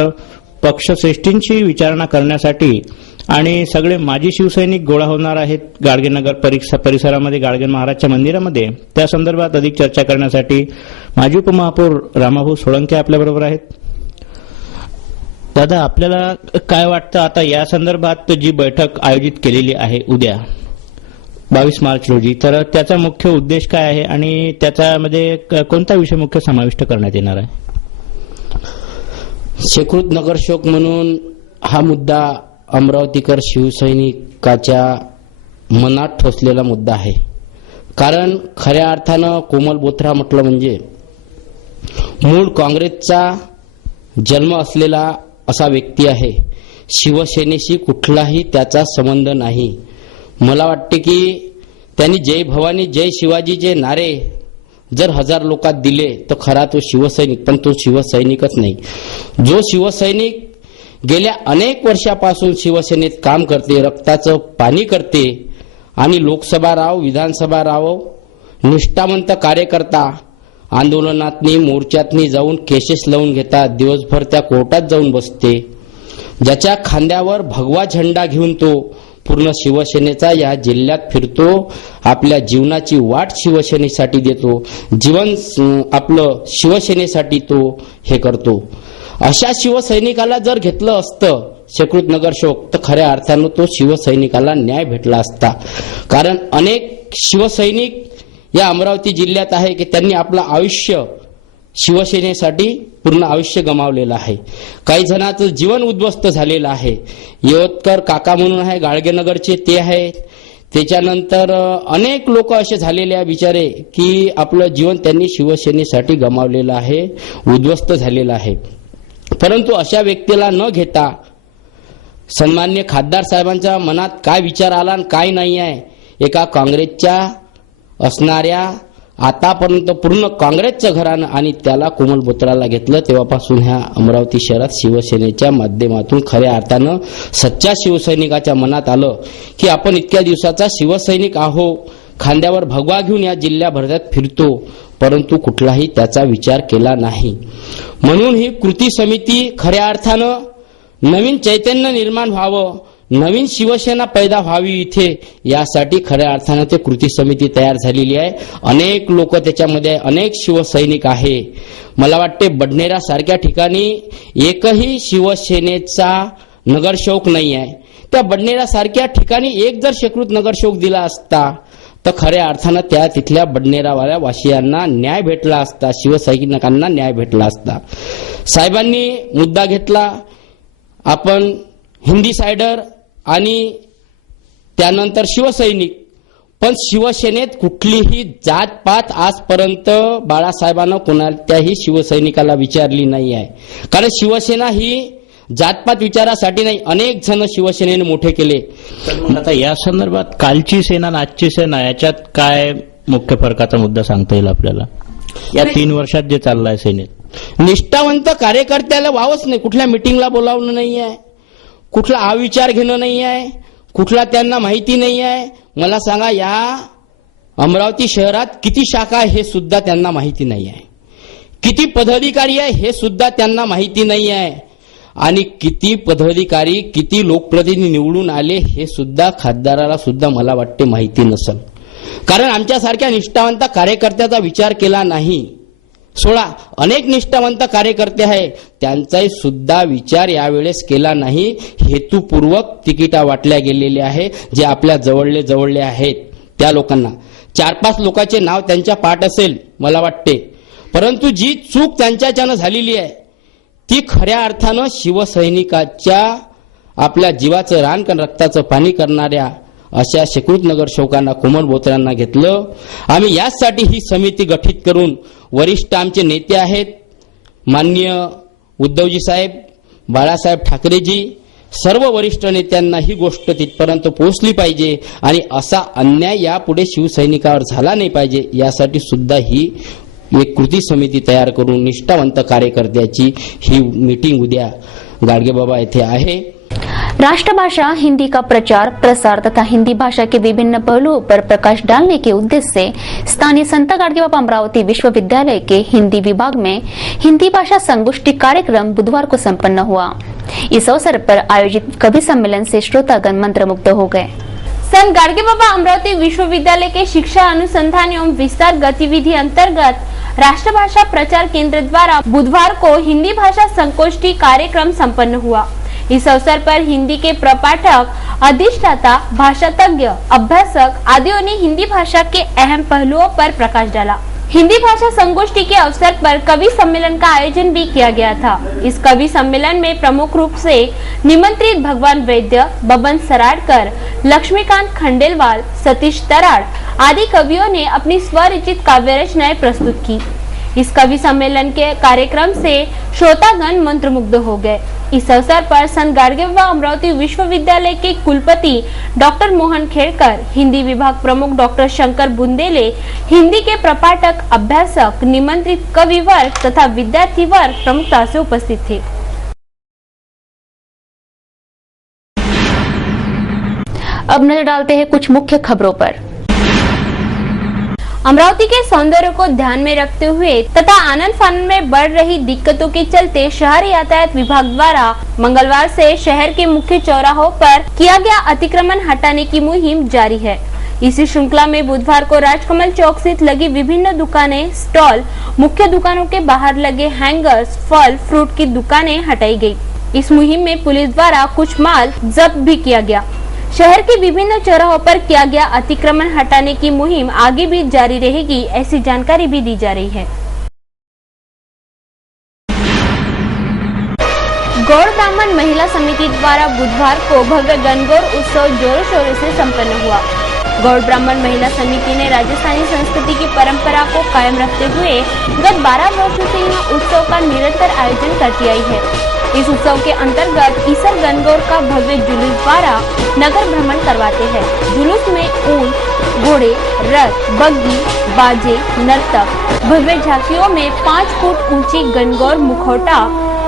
पक्षश्रेष्ठींची विचारणा करण्यासाठी आणि सगळे माजी शिवसैनिक गोळा होणार आहेत गाडगेनगर परिसरामध्ये, गाडगे महाराजच्या मंदिरामध्ये। त्या संदर्भात अधिक चर्चा करण्यासाठी माजी उपमहापौर रामाभाऊ सोळंके आपल्याबरोबर आहेत। दादा, आपल्याला काय वाटतं आता या संदर्भात जी बैठक आयोजित केलेली आहे उद्या 22 मार्च रोजी, तर त्याचा मुख्य उद्देश काय आहे आणि त्याच्यामध्ये कोणता विषय मुख्य समाविष्ट करण्यात येणार आहे? शेकृत नगरसेवक म्हणून हा मुद्दा अमरावतीकर शिवसैनिकाच्या मनात ठोसलेला मुद्दा आहे। कारण खऱ्या अर्थानं कोमल बोथरा म्हटलं म्हणजे मूळ काँग्रेसचा जन्म असलेला असा व्यक्ती आहे। शिवसेनेशी कुठलाही त्याचा संबंध नाही। मला वाटते की त्यांनी जय भवानी जय शिवाजी नारे जर 1000 लोकात दिले तर खरा तो शिवसैनिक, पण तो शिवसैनिकच नाही। जो शिवसैनिक गेल्या अनेक वर्षापासून शिवसेनेत काम करते, रक्ताचं पाणी करते आणि लोकसभा राव, विधानसभा राव, निष्ठावंत कार्यकर्ता आंदोलनातनी मोर्चातनी जाऊन केसेस लावून घेतात, दिवसभर त्या कोर्टात जाऊन बसते, ज्याच्या खांद्यावर भगवा झेंडा घेऊन तो पूर्ण शिवसेनेचा या जिल्ह्यात फिरतो, आपल्या जीवनाची वाट शिवसेनेसाठी देतो, जीवन आपलं शिवसेनेसाठी तो हे करतो। अशा शिवसैनिकाला जर घेतलं असतं शेकृत नगरसेवक तर खऱ्या अर्थानं तो शिवसैनिकाला न्याय भेटला असता। कारण अनेक शिवसैनिक या अमरावती जिल्ह्यात आहे की त्यांनी आपलं आयुष्य शिवसेनेसाठी पूर्ण आयुष्य गमावलेलं आहे। काही जणांचं जीवन उद्ध्वस्त झालेलं आहे। यवतकर काका म्हणून आहे गाडगेनगरचे, ते आहेत, त्याच्यानंतर अनेक लोक असे झालेले आहे बिचारे की आपलं जीवन त्यांनी शिवसेनेसाठी गमावलेलं आहे, उद्ध्वस्त झालेलं आहे. परंतु अशा व्यक्तीला न घेता सन्मान्य खासदार साहेबांच्या मनात काय विचार आला आणि काय नाही आहे, एका काँग्रेसच्या असणाऱ्या आतापर्यंत पूर्ण काँग्रेसचं घरानं आणि त्याला कोमल बोत्राला घेतलं, तेव्हापासून ह्या अमरावती शहरात शिवसेनेच्या माध्यमातून खऱ्या अर्थानं सच्चा शिवसैनिकाच्या मनात आलं की आपण इतक्या दिवसाचा शिवसैनिक आहो, खांद्यावर भगवा घेऊन या जिल्ह्याभरात फिरतो, परंतु कुठलाही त्याचा विचार केला नाही. म्हणून ही कृती समिती खऱ्या अर्थानं नवीन चैतन्य निर्माण व्हावं, नवीन शिवसेना पैदा व्हावी इथे, यासाठी खऱ्या अर्थानं ते कृती समिती तयार झालेली आहे. अनेक लोक त्याच्यामध्ये, अनेक शिवसैनिक आहे. मला वाटते बडनेरा सारख्या ठिकाणी एकही शिवसेनेचा नगरसेवक नाही आहे. त्या बडनेरा सारख्या ठिकाणी एक जर शेकृत नगरसेवक दिला असता तर खऱ्या अर्थानं त्या तिथल्या बडनेरावाल्या वासियांना न्याय भेटला असता, शिवसैनिकांना न्याय भेटला असता. साहेबांनी मुद्दा घेतला, आपण हिंदी सायडर आणि त्यानंतर शिवसैनिक, पण शिवसेनेत कुठलीही जातपात आजपर्यंत बाळासाहेबांना कोणत्याही शिवसैनिकाला विचारली नाही आहे. कारण शिवसेना ही जातपात विचारासाठी नाही, अनेक जण शिवसेनेने मोठे केले. तर आता या संदर्भात कालची सेना आणि आजची सेना याच्यात काय मुख्य फरकाचा मुद्दा सांगता येईल आपल्याला या 3 वर्षात जे चाललंय सेनेत? निष्ठावंत कार्यकर्त्याला वावच नाही, कुठल्या मिटिंगला बोलावणं नाही आहे, कुठला अविचार घेणं नाही आहे, कुठला त्यांना माहिती नाही आहे. मला सांगा, या अमरावती शहरात किती शाखा आहे हे सुद्धा त्यांना माहिती नाही आहे, किती पदाधिकारी आहे हे सुद्धा त्यांना माहिती नाही आहे, आणि किती पदाधिकारी किती लोकप्रतिनिधी निवडून आले हे सुद्धा खासदाराला सुद्धा मला वाटते माहिती नसेल. कारण आमच्यासारख्या निष्ठावंत कार्यकर्त्याचा विचार केला नाही. सोळा अनेक निष्ठावंत कार्यकर्ते आहे, त्यांचाही सुद्धा विचार यावेळेस केला नाही. हेतुपूर्वक तिकिटा वाटल्या गेलेले आहे. जे आपल्या जवळले आहेत त्या लोकांना 4-5 लोकांचे नाव त्यांच्या पाठ असेल मला वाटते, परंतु जी चूक त्यांच्याच्यानं झालेली आहे ती खऱ्या अर्थानं शिवसैनिकाच्या आपल्या जीवाचं रान रक्ताचं पाणी करणाऱ्या अशा शेकृत नगरसेवकांना, कोमल बोत्रांना घेतलं. आम्ही यासाठी ही समिती गठीत करून, वरिष्ठ आमचे नेते आहेत माननीय उद्धवजी साहेब, बाळासाहेब ठाकरेजी, सर्व वरिष्ठ नेत्यांना ही गोष्ट तिथपर्यंत पोहोचली पाहिजे आणि असा अन्याय यापुढे शिवसैनिकावर झाला नाही पाहिजे, यासाठी सुद्धा ही एक कृती समिती तयार करून निष्ठावंत कार्यकर्त्याची ही मीटिंग उद्या गाडगेबाबा येथे आहे. राष्ट्रभाषा हिंदी का प्रचार प्रसार तथा हिंदी भाषा के विभिन्न पहलुओं पर प्रकाश डालने के उद्देश्य से स्थानीय संत गाडगेबाबा अमरावती विश्वविद्यालय के हिंदी विभाग में हिंदी भाषा संगोष्ठी कार्यक्रम बुधवार को संपन्न हुआ. इस अवसर पर आयोजित कवि सम्मेलन से श्रोतागण मंत्रमुग्ध हो गए. संत गाडगेबाबा अमरावती विश्वविद्यालय के शिक्षा अनुसंधान एवं विस्तार गतिविधि अंतर्गत राष्ट्रभाषा प्रचार केंद्र द्वारा बुधवार को हिंदी भाषा संगोष्ठी कार्यक्रम संपन्न हुआ. इस अवसर पर हिंदी के प्रपाठक, अधिष्ठाता, भाषातज्ञ, अभ्यासक आदियों ने हिंदी भाषा के अहम पहलुओं पर प्रकाश डाला. हिंदी भाषा संगोष्ठी के अवसर पर कवि सम्मेलन का आयोजन भी किया गया था. इस कवि सम्मेलन में प्रमुख रूप से निमंत्रित भगवान वैद्य, बबन सराडकर, लक्ष्मीकांत खंडेलवाल, सतीश तराड़ आदि कवियों ने अपनी स्वरचित काव्य रचनाएं प्रस्तुत की. इस कवि सम्मेलन के कार्यक्रम से श्रोतागण मंत्रमुग्ध हो गए. इस अवसर पर संत गाडगेबाबा अमरावती विश्वविद्यालय के कुलपति डॉक्टर मोहन खेड़कर, हिंदी विभाग प्रमुख डॉक्टर शंकर बुंदेले, हिंदी के प्रपाठक, अभ्यासक, निमंत्रित कवि वर्ग तथा विद्यार्थी वर्ग प्रमुखता से उपस्थित थे. अब नजर डालते हैं कुछ मुख्य खबरों पर. अमरावती के सौंदर्य को ध्यान में रखते हुए तथा आनंद फानन में बढ़ रही दिक्कतों के चलते शहरी यातायात विभाग द्वारा मंगलवार से शहर के मुख्य चौराहों पर किया गया अतिक्रमण हटाने की मुहिम जारी है. इसी श्रृंखला में बुधवार को राजकमल चौक स्थित लगी विभिन्न दुकानें, स्टॉल, मुख्य दुकानों के बाहर लगे हैंगर्स, फल फ्रूट की दुकानें हटाई गयी. इस मुहिम में पुलिस द्वारा कुछ माल जब्त भी किया गया. शहर के विभिन्न चौराहों पर किया गया अतिक्रमण हटाने की मुहिम आगे भी जारी रहेगी, ऐसी जानकारी भी दी जा रही है. गौड़ ब्राह्मण महिला समिति द्वारा बुधवार को भव्य गणगौर उत्सव जोरों शोरों से संपन्न हुआ. गौड़ ब्राह्मण महिला समिति ने राजस्थानी संस्कृति की परंपरा को कायम रखते हुए गत 12 वर्षों से यह उत्सव का निरंतर आयोजन करती आई है। इस उत्सव के अंतर्गत ईसर गणगौर का भव्य जुलूस द्वारा नगर भ्रमण करवाते हैं। जुलूस में ऊंट, घोड़े, रथ, बग्गी, बाजे, नर्तक, भव्य झांकियों में 5 फुट ऊंची गणगौर मुखौटा,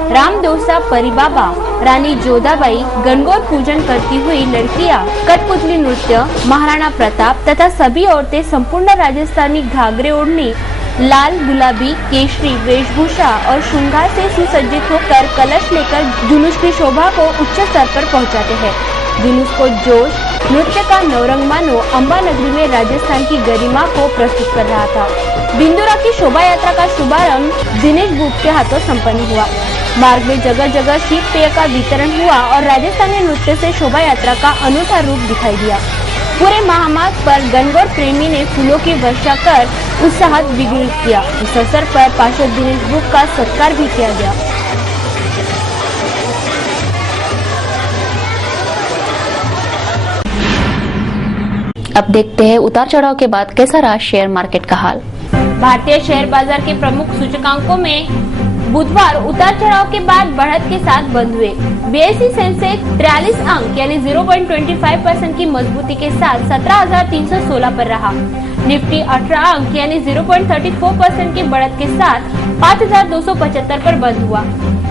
रामदोसा परिबाबा, रानी जोधाबाई, गणगौर पूजन करती हुई लड़कियां, कठपुतली नृत्य, महाराणा प्रताप तथा सभी औरतें संपूर्ण राजस्थानी घाघरे ओढ़नी, लाल, गुलाबी, केशरी वेशभूषा और श्रृंगार से सुसज्जित होकर कलश लेकर जुलूस की शोभा को उच्च स्तर पर पहुंचाते हैं। जुलूस को जोश, नृत्य का नवरंग मानो अंबा नगरी में राजस्थान की गरिमा को प्रस्तुत कर रहा था। बिंदुरा की शोभा यात्रा का शुभारंभ दिनेश गुप्त के हाथों संपन्न हुआ। मार्ग में जगह जगह शीत पेय का वितरण हुआ और राजस्थानी नृत्य से शोभा यात्रा का अनूठा रूप दिखाई दिया। पूरे महामार्ग पर गणगौर प्रेमी ने फूलों की वर्षा कर उत्साह द्विगुणित किया। इस अवसर पर पार्षद दिनेश गुप्त का सत्कार भी किया गया। अब देखते हैं उतार चढ़ाव के बाद कैसा रहा शेयर मार्केट का हाल। भारतीय शेयर बाजार के प्रमुख सूचकांकों में बुधवार उतार चढ़ाव के बाद बढ़त के साथ बंद हुए। बीएसई सेंसेक्स 43 अंक यानी 0.25% की मजबूती के साथ 17,316 पर रहा। निफ्टी 18 अंक यानी 0.34% की बढ़त के साथ 5,275 पर बंद हुआ।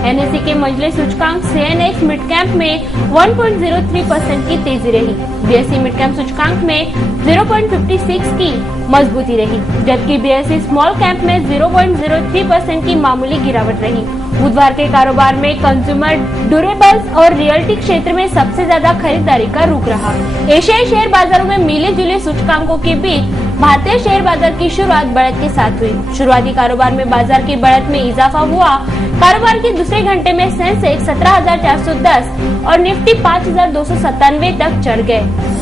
एनएसई के मंझले सूचकांक सीएनएक्स मिड कैंप में 1.03% की तेजी रही। बीएसई मिड कैंप सूचकांक में 0.56 की मजबूती रही, जबकि बीएसई स्मॉल कैंप में 0.03% की मामूली गिरावट रही। बुधवार के कारोबार में कंज्यूमर ड्यूरेबल्स और रियल्टी क्षेत्र में सबसे ज्यादा खरीदारी का रुख रहा। एशियाई शेयर बाजारों में मिले जुले सूचकांकों के बीच भारतीय शेयर बाजार की शुरुआत बढ़त के साथ हुई। शुरुआती कारोबार में बाजार की बढ़त में इजाफा हुआ। कारोबार के दूसरे घंटे में सेंसेक्स 17,410 और निफ्टी 5,297 तक चढ़ गए,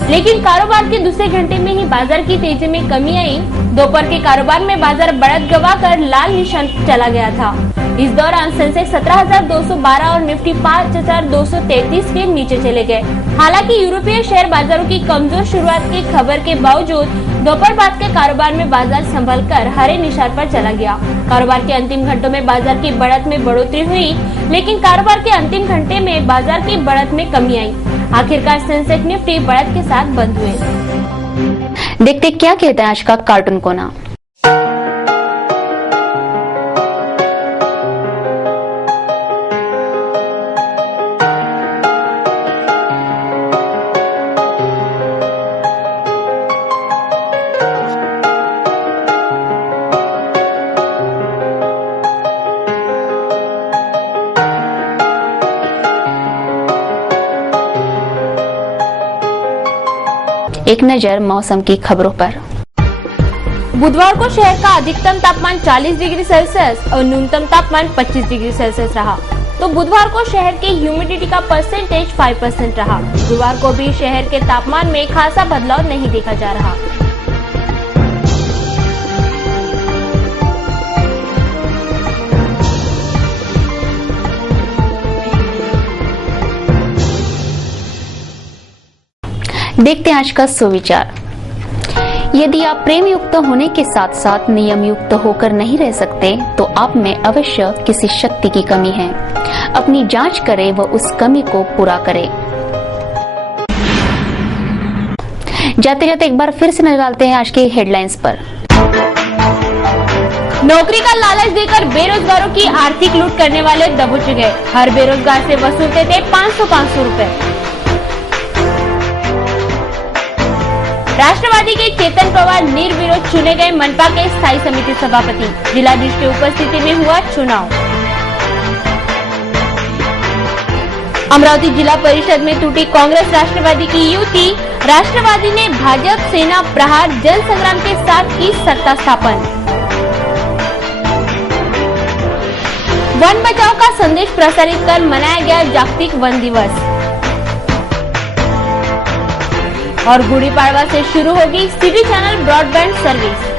लेकिन कारोबार के दूसरे घंटे में ही बाजार की तेजी में कमी आई। दोपहर के कारोबार में बाजार बढ़त गवाकर लाल निशान चला गया था। इस दौरान सेंसेक्स 17,212 और निफ्टी 5,233 के नीचे चले गए। हालांकि यूरोपीय शेयर बाजारों की कमजोर शुरुआत की खबर के बावजूद दोपहर बाद के कारोबार में बाजार संभलकर हरे निशान पर चला गया। कारोबार के अंतिम घंटों में बाजार की बढ़त में बढ़ोतरी हुई, लेकिन कारोबार के अंतिम घंटे में बाजार की बढ़त में कमी आई। आखिरकार सेंसेक्स निफ्टी बढ़त के साथ बंद हुए। देखते क्या कहता है आज का कार्टून कोना। एक नजर मौसम की खबरों पर। बुधवार को शहर का अधिकतम तापमान 40 डिग्री सेल्सियस और न्यूनतम तापमान 25 डिग्री सेल्सियस रहा, तो बुधवार को शहर के ह्यूमिडिटी का परसेंटेज 5% रहा। गुरुवार को भी शहर के तापमान में खासा बदलाव नहीं देखा जा रहा। देखते हैं आज का सुविचार। यदि आप प्रेम युक्त होने के साथ साथ नियम युक्त होकर नहीं रह सकते, तो आप में अवश्य किसी शक्ति की कमी है। अपनी जांच करें व उस कमी को पूरा करें। जाते जाते एक बार फिर से नजर डालते हैं आज के हेडलाइंस पर। नौकरी का लालच देकर बेरोजगारों की आर्थिक लूट करने वाले दबोच गए। हर बेरोजगार से वसूलते थे 500 रुपए। राष्ट्रवादी के चेतन पवार निर्विरोध चुने गए मनपा के स्थायी समिति सभापति। जिलाधीश की उपस्थिति में हुआ चुनाव। अमरावती जिला परिषद में टूटी कांग्रेस राष्ट्रवादी की युति। राष्ट्रवादी ने भाजपा सेना प्रहार जन संग्राम के साथ की सत्ता स्थापन। वन बचाओ का संदेश प्रसारित कर मनाया गया जागतिक वन दिवस। और गुड़ी पाड़वा से शुरू होगी city channel broadband service.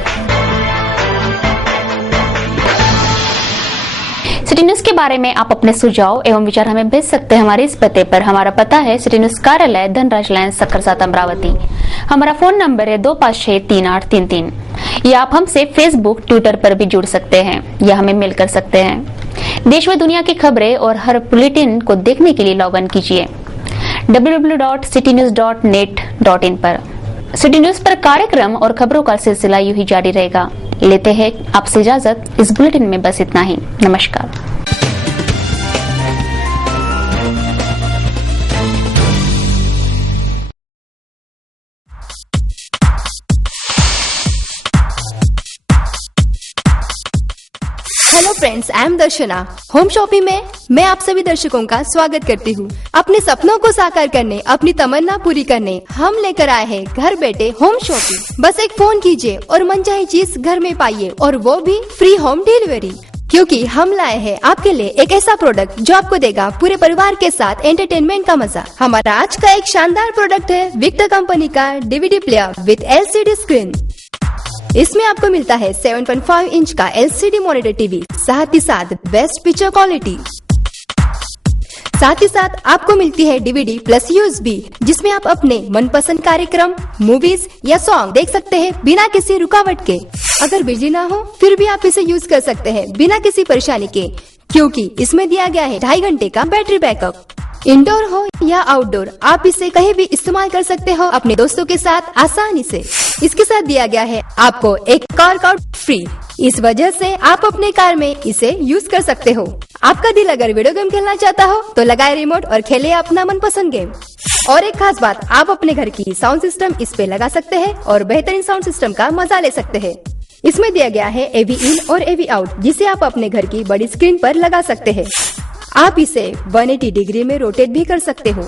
City news के बारे में आप अपने सुझाव एवं विचार हमें भेज सकते हैं हमारे इस पते पर। हमारा पता है सिटी न्यूज कार्यालय धनराज लाइन सक्कर साथ अमरावती। हमारा फोन नंबर है 25638333। या आप हमसे फेसबुक, ट्विटर पर भी जुड़ सकते हैं या हमें मेल कर सकते हैं। देश व दुनिया की खबरें और हर बुलेटिन को देखने के लिए लॉग इन कीजिए www.citynews.net.in पर। सिटी न्यूज पर कार्यक्रम और खबरों का सिलसिला यूं ही जारी रहेगा। लेते हैं आपसे इजाजत। इस बुलेटिन में बस इतना ही। नमस्कार। Hello friends, I am Darshana. Home shopping में मैं आप सभी दर्शकों का स्वागत करती हूँ। अपने सपनों को साकार करने, अपनी तमन्ना पूरी करने हम लेकर आए हैं घर बैठे होम शॉपिंग। बस एक फोन कीजिए और मनचाही चीज घर में पाइए, और वो भी फ्री होम डिलीवरी। क्योंकि हम लाए हैं आपके लिए एक ऐसा प्रोडक्ट जो आपको देगा पूरे परिवार के साथ एंटरटेनमेंट का मजा। हमारा आज का एक शानदार प्रोडक्ट है विक्टर कंपनी का DVD प्लेयर विद LCD स्क्रीन। इसमें आपको मिलता है 7.5 इंच का LCD मॉनिटर टीवी, साथ ही साथ बेस्ट पिक्चर क्वालिटी। साथ ही साथ आपको मिलती है DVD प्लस USB, जिसमें आप अपने मनपसंद कार्यक्रम, मूवीज या सॉन्ग देख सकते हैं बिना किसी रुकावट के। अगर बिजली ना हो फिर भी आप इसे यूज कर सकते हैं बिना किसी परेशानी के, क्योंकि इसमें दिया गया है 2.5 घंटे का बैटरी बैकअप। इंडोर हो या आउटडोर, आप इसे कहीं भी इस्तेमाल कर सकते हो अपने दोस्तों के साथ आसानी से। इसके साथ दिया गया है आपको एक कार कार्ड फ्री। इस वजह से आप अपने कार में इसे यूज कर सकते हो। आपका दिल अगर वीडियो गेम खेलना चाहता हो तो लगाए रिमोट और खेले अपना मनपसंद गेम। और एक खास बात, आप अपने घर की साउंड सिस्टम इस पे लगा सकते हैं और बेहतरीन साउंड सिस्टम का मजा ले सकते हैं। इसमें दिया गया है AV इन और AV आउट, जिसे आप अपने घर की बड़ी स्क्रीन पर लगा सकते हैं। आप इसे 180 डिग्री में रोटेट भी कर सकते हो।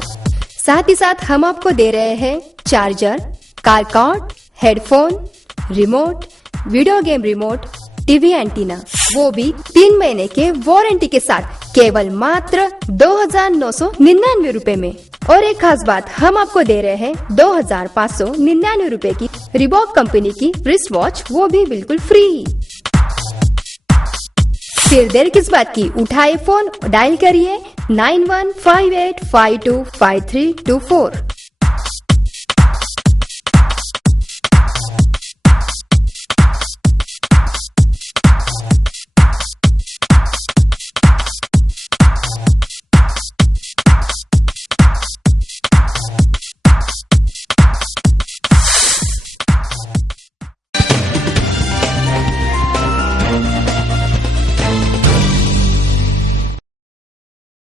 साथ ही साथ हम आपको दे रहे हैं charger, car cord, headphone, remote, video game remote, TV antenna, वो भी 3 महीने के वारंटी के साथ, केवल मात्र 2,999 रूपए में। और एक खास बात, हम आपको दे रहे हैं 2,599 रूपए की रिबॉक कंपनी की रिस्ट वॉच, वो भी बिल्कुल फ्री। फिर देर किस बात की, उठाए फोन, डायल करिए 9158525324।